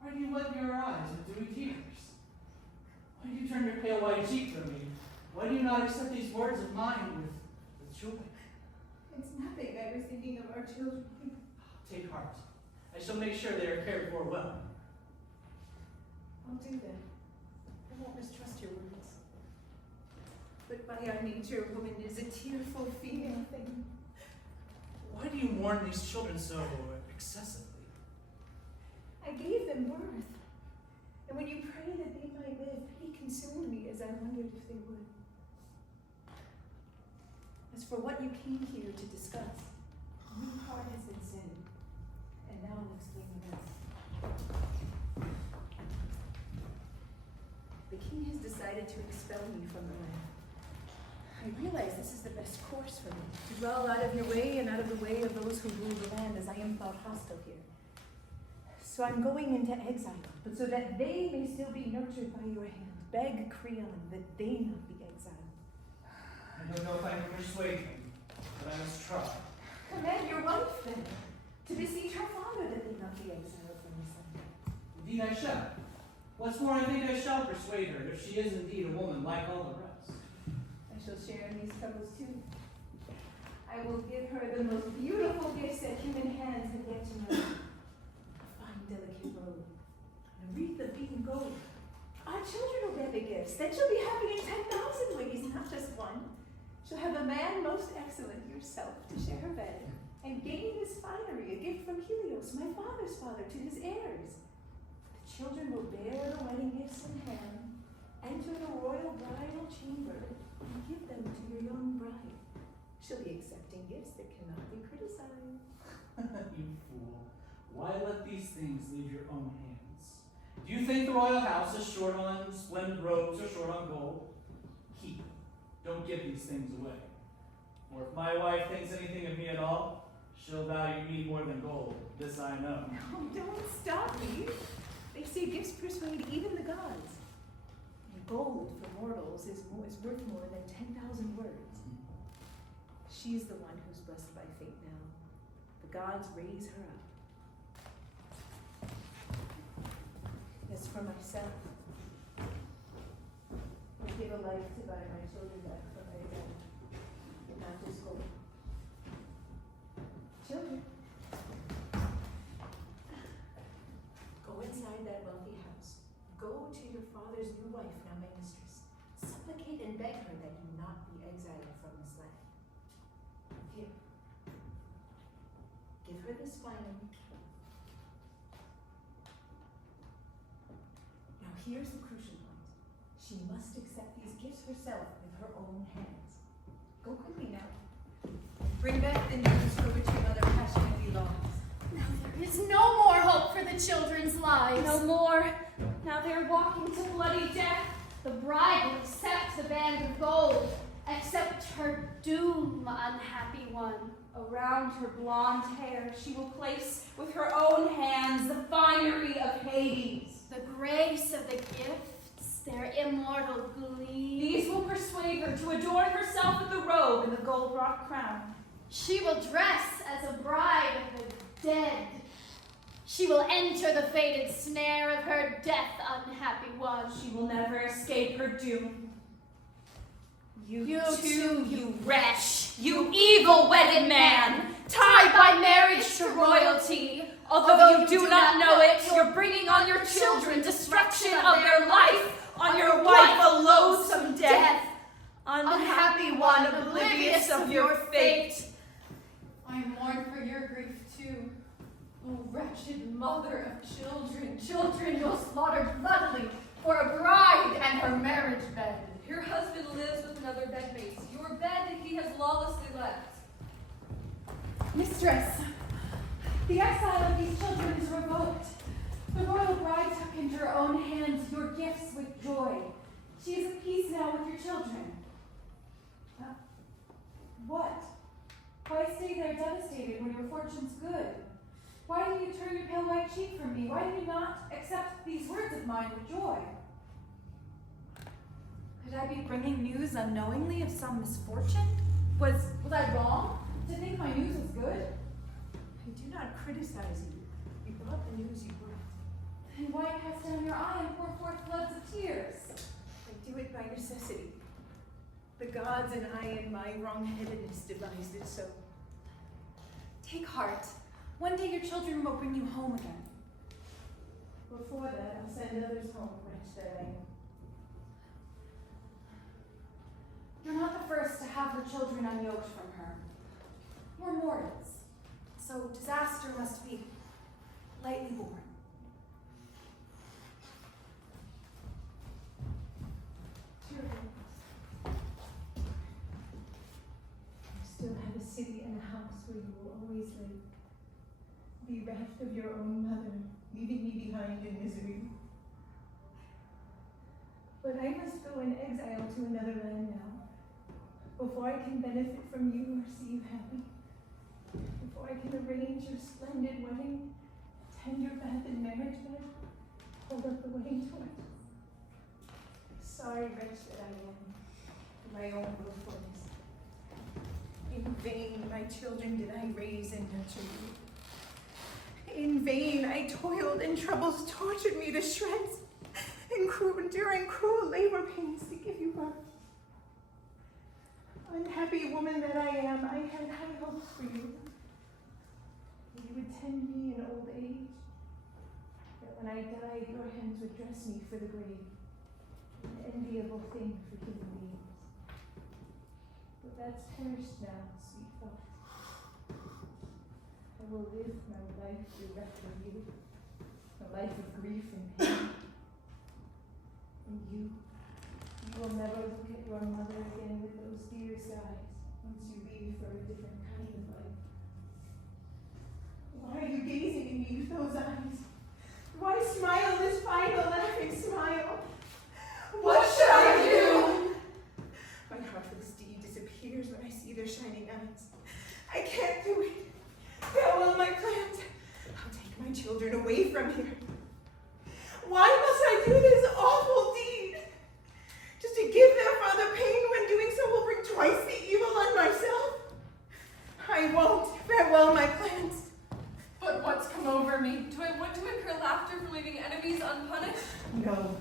why do you wet your eyes with dewy tears? Why do you turn your pale white cheek from me? Why do you not accept these words of mine with joy? It's nothing, I was thinking of our children. Take heart. I shall make sure they are cared for well. I'll do that. I won't mistrust your words. But by our nature, woman is a tearful female thing. Why do you mourn these children so excessively? I gave them birth. And when you pray that they might live, pity consumed me as I wondered if they would. As for what you came here to discuss, a new part has been said, and now I'll explain the rest. The king has decided to expel me from the land. I realize this is the best course for me, to dwell out of your way and out of the way of those who rule the land, as I am thought hostile here. So I'm going into exile, but so that they may still be nurtured by your hand. Beg Creon that they not be exiled. I don't know if I can persuade him, but I must try. Command your wife, then, to beseech her father that they not be exiled from this land. Indeed I shall. What's more, I think I shall persuade her, if she is indeed a woman like all the rest. I shall share in these troubles too. I will give her the most beautiful gifts that human hands have yet to know. A fine, delicate robe, and a wreath of beaten gold. Our children will bear the gifts. Then she'll be happy in 10,000 ways, not just one. She'll have a man most excellent, yourself, to share her bed, and gain this finery, a gift from Helios, my father's father, to his heirs. The children will bear the wedding gifts in hand, enter the royal bridal chamber, and give them to your young bride. She'll be accepting gifts that cannot be criticized. You fool. Why let these things leave your own hands? Do you think the royal house is short on splendid robes or short on gold? Keep it. Don't give these things away. Or if my wife thinks anything of me at all, she'll value me more than gold. This I know. No, don't stop me. They say gifts persuade even the gods. And gold for mortals is worth more than 10,000 words. She's the one who's blessed by fate now. The gods raise her up. As for myself, I give a life to buy my children back from exile, but not just gold. Children, go inside that wealthy house. Go to your father's new wife, now my mistress. Supplicate and beg her that you not be exiled from this land. Here, give her this finery. Now here's the crucial point. She must accept these gifts herself with her own hands. Go quickly now. Bring back the news for which your mother passionately is no more hope for the children's lives. No more. Now they are walking to bloody death. The bride will accept the band of gold, accept her doom, unhappy one. Around her blonde hair, she will place with her own hands the finery of Hades. The grace of the gifts, their immortal gleam. These will persuade her to adorn herself with the robe and the gold wrought crown. She will dress as a bride of the dead. She will enter the fated snare of her death, unhappy one. She will never escape her doom. You too, you wretch, you evil wedded man, tied by marriage to royalty. Although you do not know it, you're bringing on your children destruction of their life, on your wife a loathsome death. Unhappy one, oblivious of your fate. I mourn for your grief too, O wretched mother of children, children you'll slaughter bloodily for a bride and her marriage bed. Your husband lives with another bedmate. Your bed he has lawlessly left. Mistress, the exile of these children is revoked. The royal bride took into her own hands your gifts with joy. She is at peace now with your children. What? Why stay there devastated when your fortune's good? Why do you turn your pale white cheek from me? Why do you not accept these words of mine with joy? Could I be bringing news unknowingly of some misfortune? Was I wrong to think my news was good? I do not criticize you. You brought the news you brought. Then why cast down your eye and pour forth floods of tears? I do it by necessity. The gods and I in my wrong-headedness devised it so. Take heart. One day your children will bring you home again. Before that, I'll send others home, wretch that I am. You're not the first to have her children unyoked from her. We're mortals, so disaster must be lightly borne. You still have a city and a house where you will always live. Bereft of your own mother, leaving me behind in misery. But I must go in exile to another land now, before I can benefit from you or see you happy, before I can arrange your splendid wedding, tend your bath and marriage bed, hold up the wedding torch. Sorry wretch that I am, for my own willfulness. In vain my children did I raise and nurture you. In vain I toiled and troubles tortured me to shreds, enduring cruel labor pains to give you birth. Unhappy woman that I am, I had high hopes for you. That you would tend me in old age, that when I died your hands would dress me for the grave, an enviable thing for human beings. But that's perished now, sweet thought. I will live my life bereft of you, a life of grief and pain. And you will never look at your mother again with those fierce eyes once you leave for a different kind of life. Why are you gazing at me with those eyes? Why smile this final laughing smile? What shall I do? My heartless deed disappears when I see their shining eyes. I can't do it. Farewell my plans. I'll take my children away from here. Why must I do this awful deed? Just to give their father pain when doing so will bring twice the evil on myself? I won't. Farewell my plans. But what's come over me? Do I want to incur laughter for leaving enemies unpunished? No.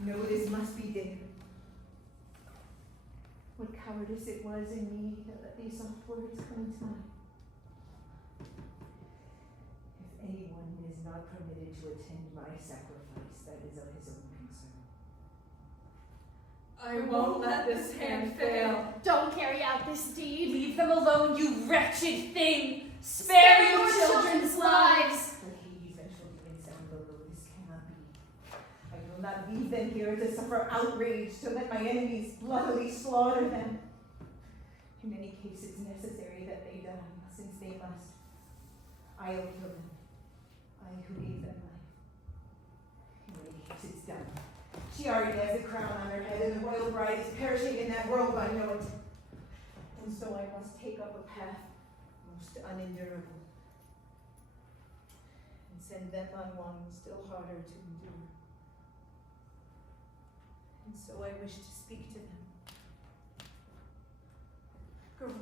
No, this must be dead. What cowardice it was in me that let these soft words come into mind. If anyone is not permitted to attend my sacrifice, that is of his own concern. I won't let this hand fail. Don't carry out this deed. Leave them alone, you wretched thing! Spare your children's lives! For Hades and children in San Logo, this cannot be. I will not leave them here to suffer outrage, to let my enemies bloodily slaughter them. In any case, it's necessary that they die, since they must. I'll kill them. I who gave them life. Wait, it's done. She already has a crown on her head, and the royal bride is perishing in that robe, I know it. And so I must take up a path most unendurable, and send them on one still harder to endure. And so I wish to speak to them. Girls,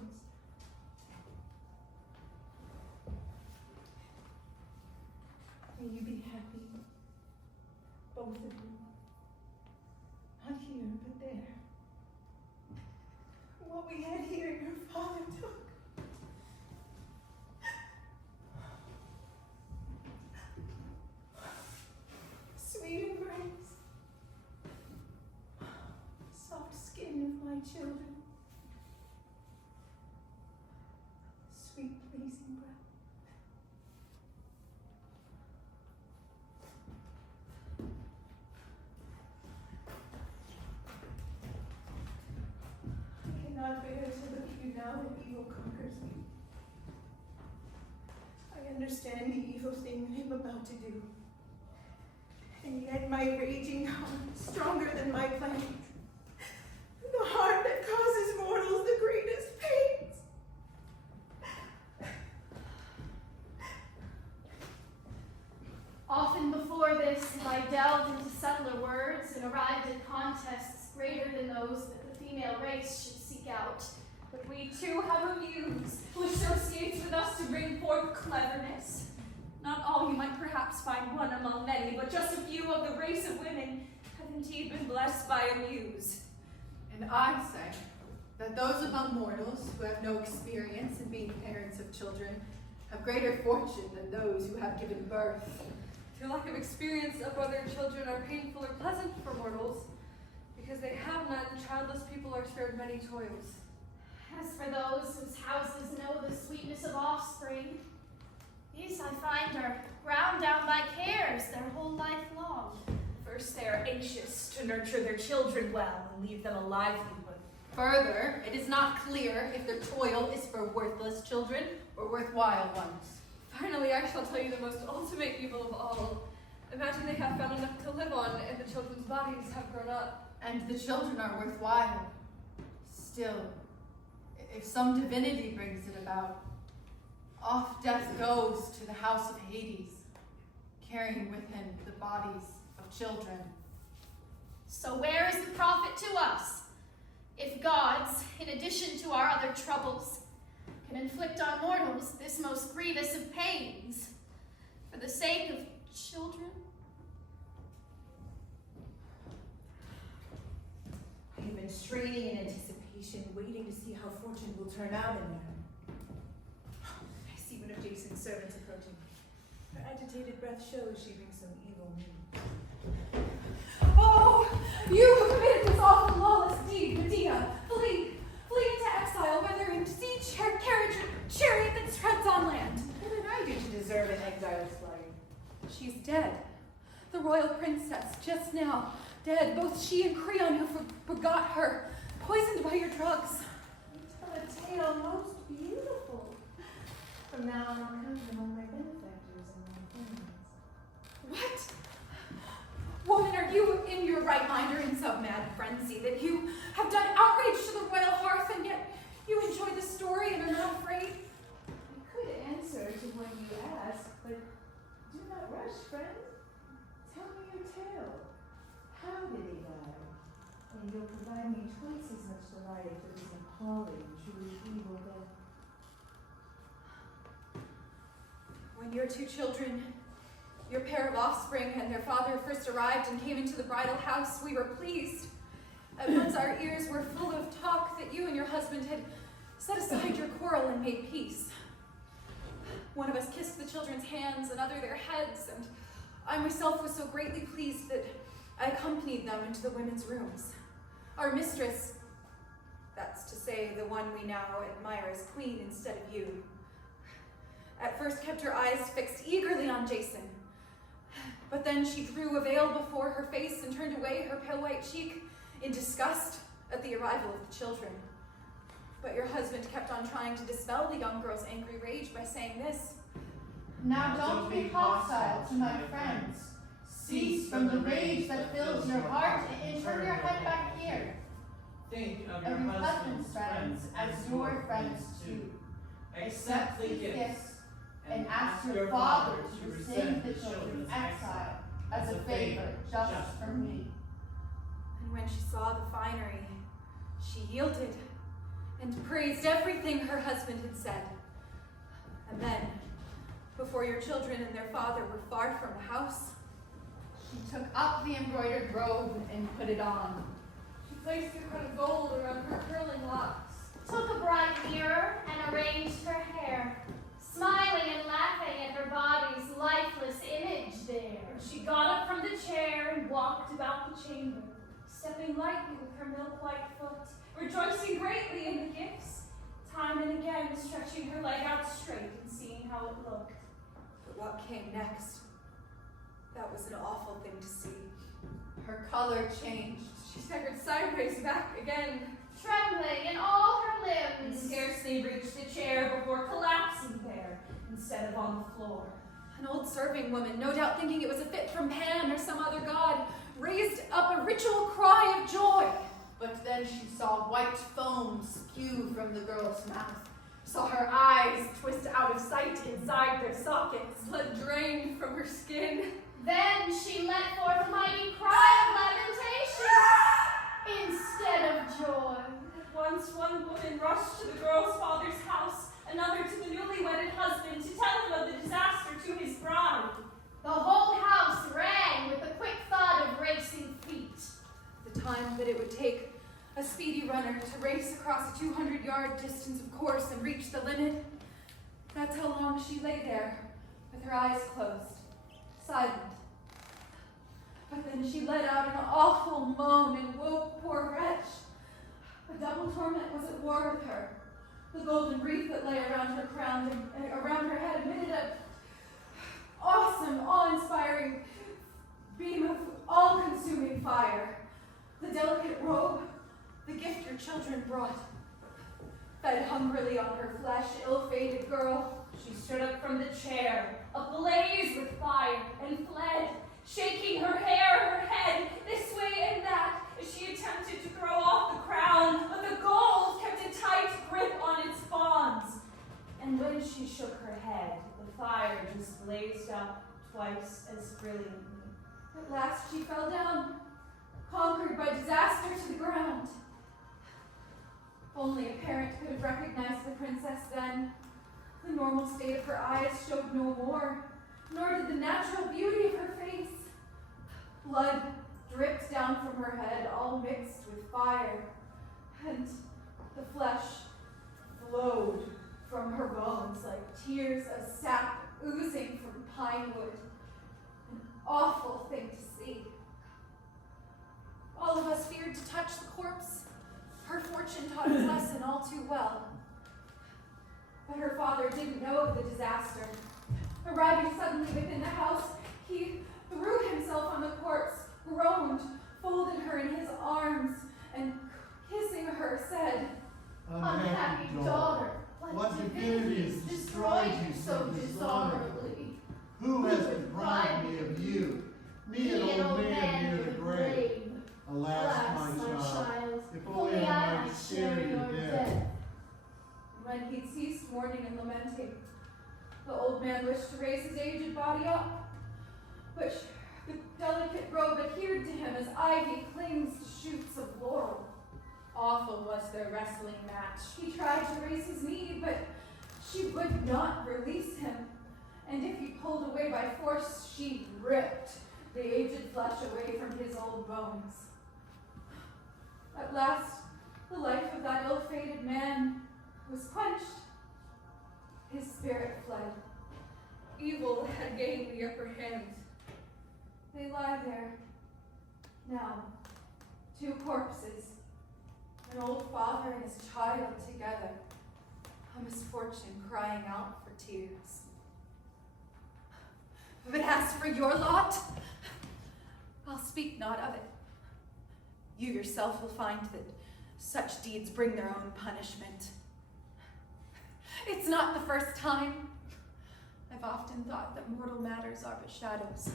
may you be happy, both of you. Not here, but there. What we had here, your father took. Sweet embrace, soft skin of my children, sweet pleasing breath. I cannot bear to look at you now that evil conquers me. I understand the evil thing I am about to do. And yet my raging heart is stronger than my plan. The heart that causes mortals the greatest pains. Often before this have I delved into subtler words and arrived at contests greater than those that the female race should seek out. But we too have a muse who associates with us to bring forth cleverness. Not all you might perhaps find one among many, but just a few of the race of women have indeed been blessed by a muse. And I say that those among mortals who have no experience in being parents of children have greater fortune than those who have given birth. Your lack of experience of whether children are painful or pleasant for mortals, because they have none, childless people are spared many toils. As for those whose houses know the sweetness of offspring, these I find are ground down by cares their whole life long. First, they are anxious to nurture their children well and leave them a livelihood. Further, it is not clear if their toil is for worthless children or worthwhile ones. Finally, I shall tell you the most ultimate evil of all. Imagine they have found enough to live on, and the children's bodies have grown up. And the children are worthwhile. Still, if some divinity brings it about, off death goes to the house of Hades, carrying with him the bodies of children. So where is the profit to us? If gods, in addition to our other troubles, can inflict on mortals this most grievous of pains, for the sake of children? I have been straining in anticipation, waiting to see how fortune will turn out in them. I see one of Jason's servants approaching. Her agitated breath shows she brings some evil news. Oh, you who committed this awful lawless deed, Medea, flee into exile, whether in sea, carriage, or chariot that treads on land. What did I do to deserve an exile's flight? She's dead. The royal princess, just now, dead. Both she and Creon, who begot her, poisoned by your drugs. You tell a tale most beautiful. From now on, I'll count them on my benefactors and my friends. What? Woman, are you in your right mind or in some mad frenzy that you have done outrage to the royal hearth and yet you enjoy the story and are not afraid? I could answer to what you ask, but do not rush, friend. Tell me your tale. How did he die? And you'll provide me twice as much delight if it was an appalling, truly evil death. When your two children, your pair of offspring, and their father first arrived and came into the bridal house, we were pleased. At once our ears were full of talk that you and your husband had set aside your quarrel and made peace. One of us kissed the children's hands, another their heads, and I myself was so greatly pleased that I accompanied them into the women's rooms. Our mistress, that's to say the one we now admire as queen instead of you, at first kept her eyes fixed eagerly on Jason, but then she drew a veil before her face and turned away her pale white cheek in disgust at the arrival of the children. But your husband kept on trying to dispel the young girl's angry rage by saying this: Now don't be hostile to my friends. Cease from the rage that fills your heart and turn your head back here. Think of Of your your husband's friends as your friends too. Accept the gifts and ask your father to rescind the children's exile as a favor just for me. And when she saw the finery, she yielded and praised everything her husband had said. And then, before your children and their father were far from the house, She took up the embroidered robe and put it on. She placed a crown of gold around her curling locks. Took a bright mirror and arranged her hair, smiling and laughing at her body's lifeless image there. She got up from the chair and walked about the chamber, stepping lightly with her milk-white foot, rejoicing greatly in the gifts, time and again stretching her leg out straight and seeing how it looked. but what came next? That was an awful thing to see. Her color changed. She staggered sideways back again. Trembling in all her And limbs. scarcely reached the chair before collapsing there instead of on the floor. An old serving woman, no doubt thinking it was a fit from Pan or some other god, raised up a ritual cry of joy. But then she saw white foam spew from the girl's mouth. Saw her eyes twist out of sight inside their sockets. Blood drained from her skin. Then she let forth a mighty cry of lamentation instead of joy. At once one woman rushed to the girl's father's house, another to the newly wedded husband to tell him of the disaster to his bride. The whole house rang with the quick thud of racing feet. The time that it would take a speedy runner to race across a 200-yard distance of course and reach the limit, that's how long she lay there, with her eyes closed, silent. But then she let out an awful moan and woke poor wretch. A double torment was at war with her. The golden wreath that lay around her crown and around her head emitted a awesome, awe-inspiring beam of all-consuming fire. The delicate robe, the gift your children brought, fed hungrily on her flesh, ill-fated girl. She stood up from the chair, ablaze with fire, and fled, shaking her hair, her head, this way and that, as she attempted to throw off the crown, but the gold kept a tight grip on its bonds. And when she shook her head, the fire just blazed up twice as brilliantly. At last she fell down, conquered by disaster to the ground. Only a parent could have recognized the princess then. The normal state of her eyes showed no more, nor did the natural beauty of her face. Blood dripped down from her head, all mixed with fire, and the flesh flowed from her bones like tears of sap oozing from pine wood. An awful thing to see. All of us feared to touch the corpse. Her fortune taught his lesson all too well. But her father didn't know of the disaster. Arriving suddenly within the house, he threw himself on the corpse, groaned, folded her in his arms, and kissing her said, Unhappy daughter, what divinities destroyed you so dishonorably? Who has deprived me of you? Me, an old man near the grave. Alas, my child, if only I might share your death. When he'd ceased mourning and lamenting, the old man wished to raise his aged body up, but the delicate robe adhered to him as ivy clings to shoots of laurel. Awful was their wrestling match. He tried to raise his knee, but she would not release him, and if he pulled away by force, she ripped the aged flesh away from his old bones. At last, the life of that ill-fated man was quenched. His spirit fled. Evil had gained the upper hand. They lie there, now, two corpses, an old father and his child together, a misfortune crying out for tears. But as for your lot, I'll speak not of it. You yourself will find that such deeds bring their own punishment. It's not the first time. I've often thought that mortal matters are but shadows.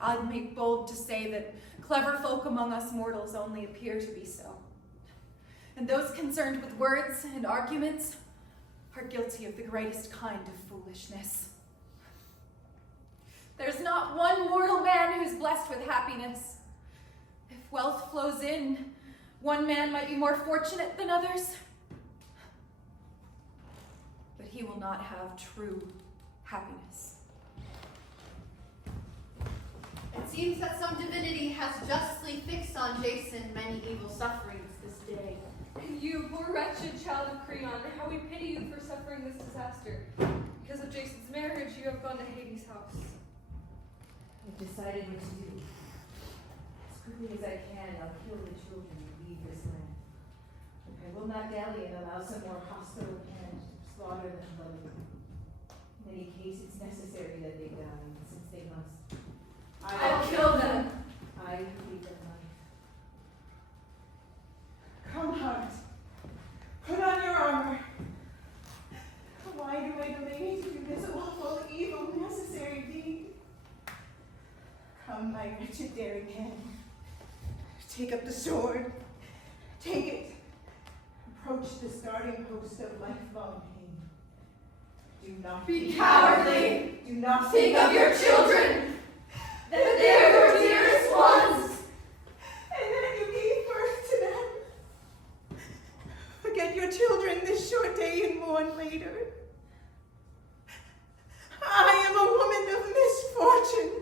I'd make bold to say that clever folk among us mortals only appear to be so. And those concerned with words and arguments are guilty of the greatest kind of foolishness. There's not one mortal man who's blessed with happiness. If wealth flows in, one man might be more fortunate than others, but he will not have true happiness. It seems that some divinity has justly fixed on Jason many evil sufferings this day. You poor wretched child of Creon, how we pity you for suffering this disaster. Because of Jason's marriage, you have gone to Hades' house. I've decided what to do. As quickly as I can, I'll kill the children and leave this land. I will not dally and allow some more hostile hand to slaughter them both. In any case, it's necessary that they die, since they must. I'll kill them. I leave them life. Come, heart. Put on your armor. Why do I delay to do this awful, evil, necessary deed? Come, my wretched daring hand. Take up the sword. Take it. Approach this guarding post of lifelong pain. Do not Be cowardly. Do not Think of your children. That they're your dearest ones. And that you gave birth to them. Forget your children this short day and mourn later. I am a woman of misfortune.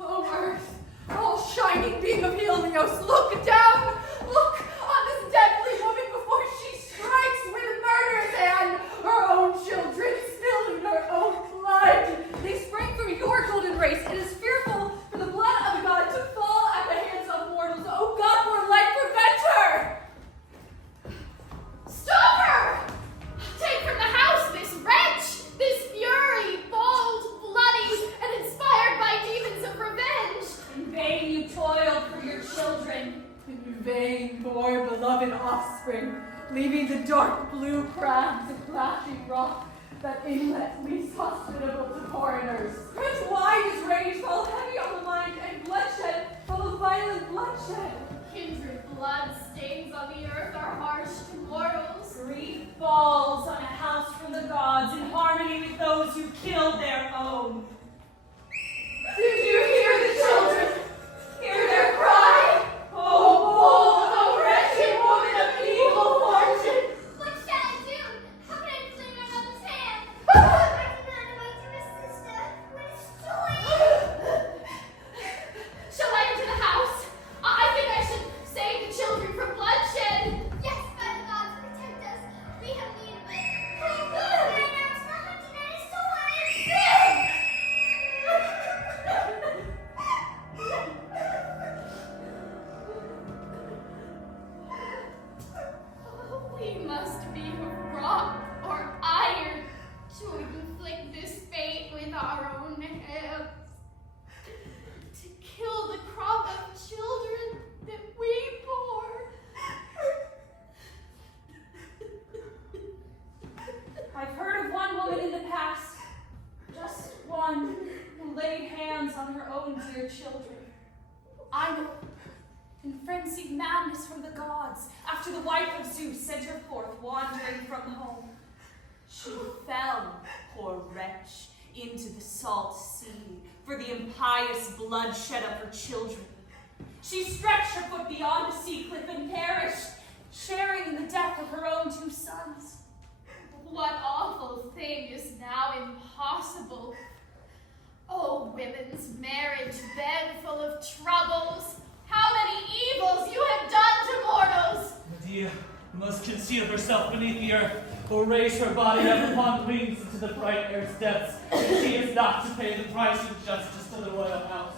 Oh, earth, all shining beam of Helios, look down! Look on this deadly woman before she strikes with murderous hand her own children, spilling her own blood. They sprang from your golden race. It is fearful for the blood of a god to fall at the hands of mortals. Oh God, more light, prevent her! Stop her! Take from the house this wretch, this fury, bold, bloody, and inspired by demons of revenge. In vain you toiled for your children. In vain bore beloved offspring, leaving the dark blue crags of flashing rock, that inlet least hospitable to foreigners. Prince Wide's rage fell heavy on the mind, and bloodshed full of violent bloodshed. Kindred blood stains on the earth are harsh to mortals. Grief falls on a house from the gods in harmony with those who killed their own. Did you hear the children? Hear their cry? Oh, bold, oh, wretched woman of evil fortune! What shall I do? How can I clean my mother's hand? I cannot know my dearest sister. What is joy? Shall I enter the house? I think I should save the children from bloodshed. Yes, by the gods, protect us. We have need of it. Oh, good. My nerves are hunting at his door. We must be of rock or iron to inflict this fate with our own hands. To kill the crop of children that we bore. I've heard of one woman in the past, just one, who laid hands on her own dear children. I know, in frenzied madness from the gods, after the wife of Zeus sent her forth wandering from home. She fell, poor wretch, into the salt sea for the impious bloodshed of her children. She stretched her foot beyond a sea cliff and perished, sharing in the death of her own two sons. What awful thing is now impossible? Oh, women's marriage bed full of troubles. How many evils you have done to mortals! Medea must conceal herself beneath the earth, or raise her body up upon wings into the bright air's depths, if she is not to pay the price of justice to the royal house.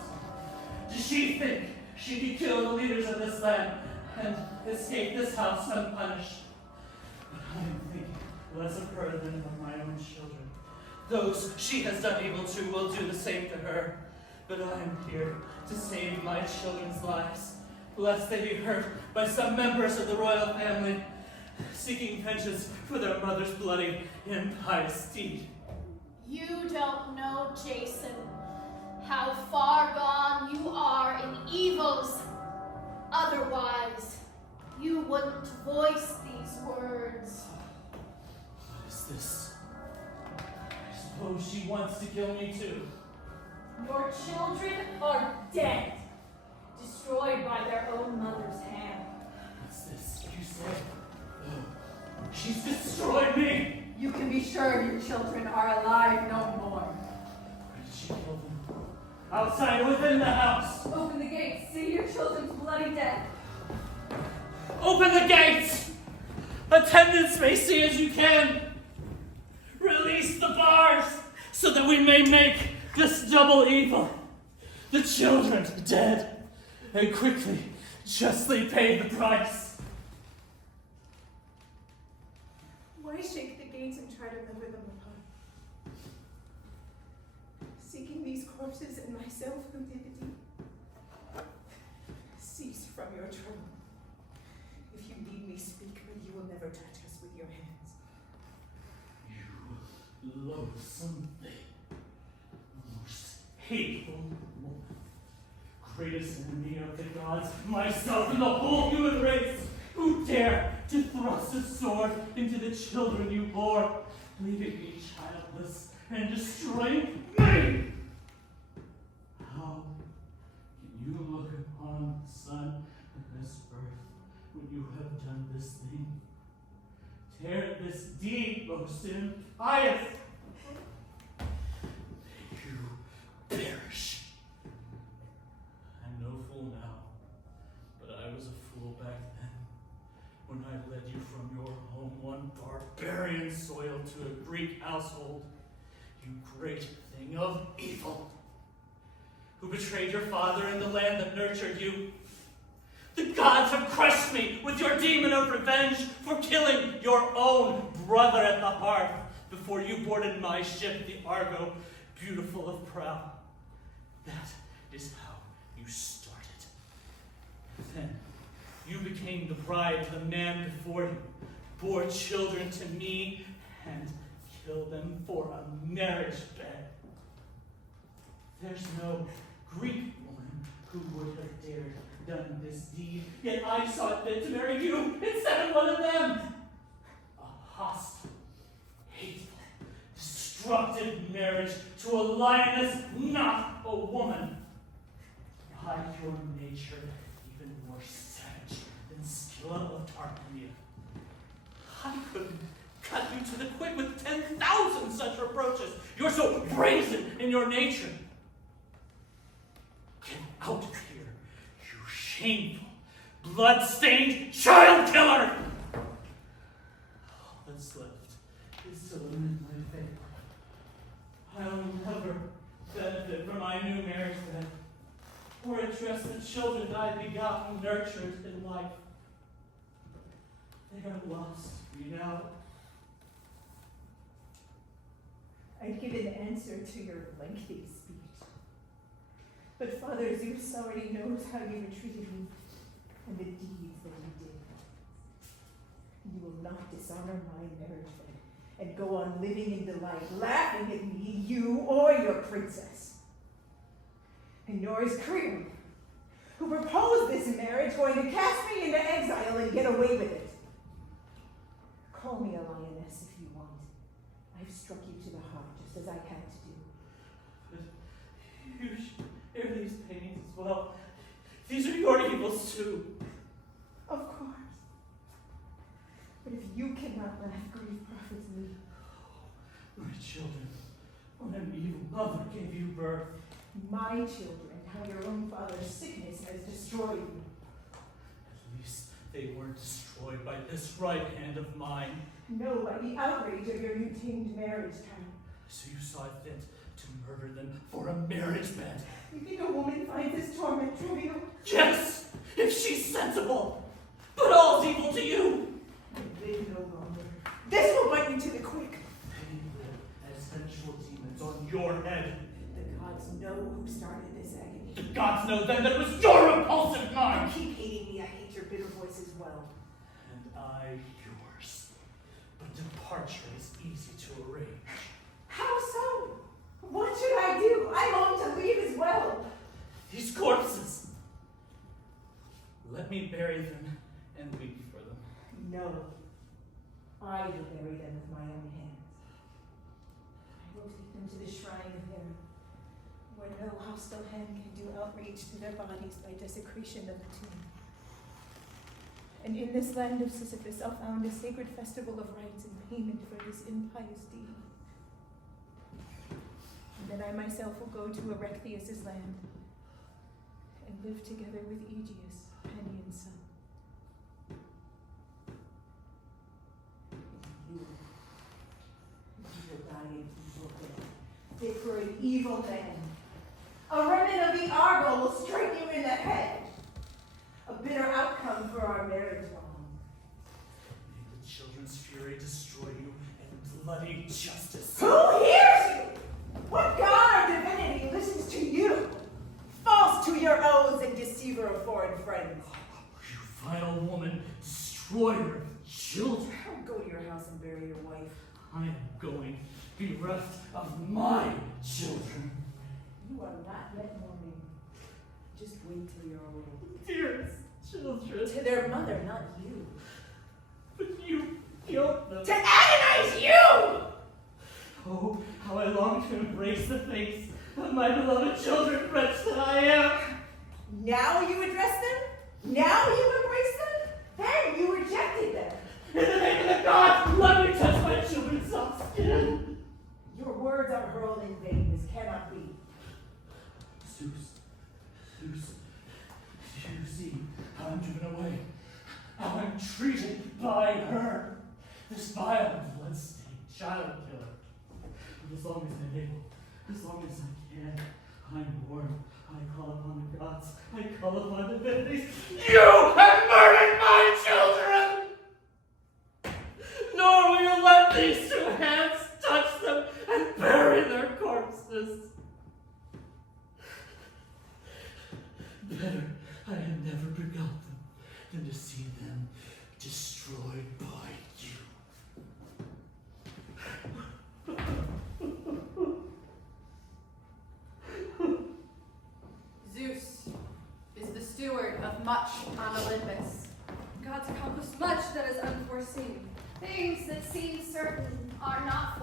Does she think she can kill the leaders of this land and escape this house unpunished? But I am thinking less of her than of my own children. Those she has done evil to will do the same to her. But I am here to save my children's lives, lest they be hurt by some members of the royal family, seeking vengeance for their mother's bloody, impious deed. You don't know, Jason, how far gone you are in evils. Otherwise, you wouldn't voice these words. What is this? I suppose she wants to kill me too. Your children are dead, destroyed by their own mother's hand. What's this you say? Oh, she's destroyed me! You can be sure your children are alive no more. Where did she kill them? Outside or within the house? Open the gates, see your children's bloody death. Open the gates! Attendants may see as you can. Release the bars so that we may make this double evil. The children dead, and quickly, justly pay the price. Why shake the gates and try to river them apart? Seeking these corpses and myself who did the deed. Cease from your trouble. If you need me, speak, but you will never touch us with your hands. You loathsome thing. Most hateful woman. Greatest enemy of the gods, myself and the whole human race, who dare to thrust a sword into the children you bore, leaving me childless and destroying me! How can you look upon the son of this earth when you have done this thing? Tear this deed, most impious! May you perish. I'm no fool now, but I was a fool back then, when I led you from your home, one barbarian soil, to a Greek household. You great thing of evil, who betrayed your father in the land that nurtured you. The gods have crushed me with your demon of revenge for killing your own brother at the hearth before you boarded my ship, the Argo, beautiful of prow. That is how you started. Then you became the bride to the man before you, bore children to me, and killed them for a marriage bed. There's no Greek woman who would have dared done this deed, yet I saw fit to marry you instead of one of them. A hostile, hateful, destructive marriage to a lioness, not a woman. By your nature, even more savage than Scylla of Tarpeia. I couldn't cut you to the quick with 10,000 such reproaches. You're so brazen in your nature. Get out of here, you shameful, blood-stained child killer! All that's left is to lament my fate. I'll never benefit from my new marriage bed, or address the children I begot and nurtured in life. They are lost to me now. I'd give an answer to your lengthy speech. But Father Zeus already knows how you were treated me and the deeds that you did. You will not dishonor my marriage bed and go on living in delight, laughing at me, you or your princess. And nor is Creon, who proposed this marriage, going to cast me into exile and get away with it. Call me a lioness if you want. I've struck you to the heart, just as I had to do. But you share these pains as well. These are your evils too. Of course. But if you cannot laugh, grief profits me. My children, when an evil mother gave you birth. My children, how your own father's sickness has destroyed you. At least they weren't destroyed by this right hand of mine. No, by the outrage of your new tamed marriage time. So you saw it fit to murder them for a marriage bed. You think a woman finds this torment trivial? Yes, if she's sensible. But all's evil to you. I live no longer. This will bite you to the quick. They live as sensual demons on your head. The gods know who started this agony. The gods know then that it was your repulsive mind. You keep hating me, I hate your bitter voice as well. And I yours. But departure is easy to arrange. How so? these corpses. Let me bury them and weep for them. No. I will bury them with my own hands. I will take them to the shrine there, where no hostile hand can do outrage to their bodies by desecration of the tomb. And in this land of Sisyphus, I'll found a sacred festival of rites in payment for this impious deed. And then I myself will go to Euripides' land and live together with Aegeus, Penion's son. You will die an evil death, fit for an evil man. A remnant of the Argo will strike you in the head. A bitter outcome for our marriage wrong. May the children's fury destroy you and bloody justice. Who hears you? What god or divinity listens to you? False to your oaths and deceiver of foreign friends. You vile woman, destroyer of children. Go to your house and bury your wife. I am going bereft of my children. You are not yet mourning. Just wait till you're old. Dearest children. To their mother, not you. But you killed them. To agonize you! Oh, how I long to embrace the face of my beloved children, wretch that I am. Now you address them? Now you embrace them? Then you rejected them. In the name of the gods, let me touch my children's soft skin. Your words are hurled in vain. This cannot be. Zeus, you see how I'm driven away, how I'm treated by her, this vile, blood-stained child killer. But as long as I'm able, as long as I can, I'm born. I call upon the gods, I call upon the divinities. You have murdered my children! Nor will you let these two hands touch them and bury their corpses. Better I had never begot them than to see them destroyed by you. Zeus is the steward of much on Olympus. God's accomplished much that is unforeseen. Things that seem certain are not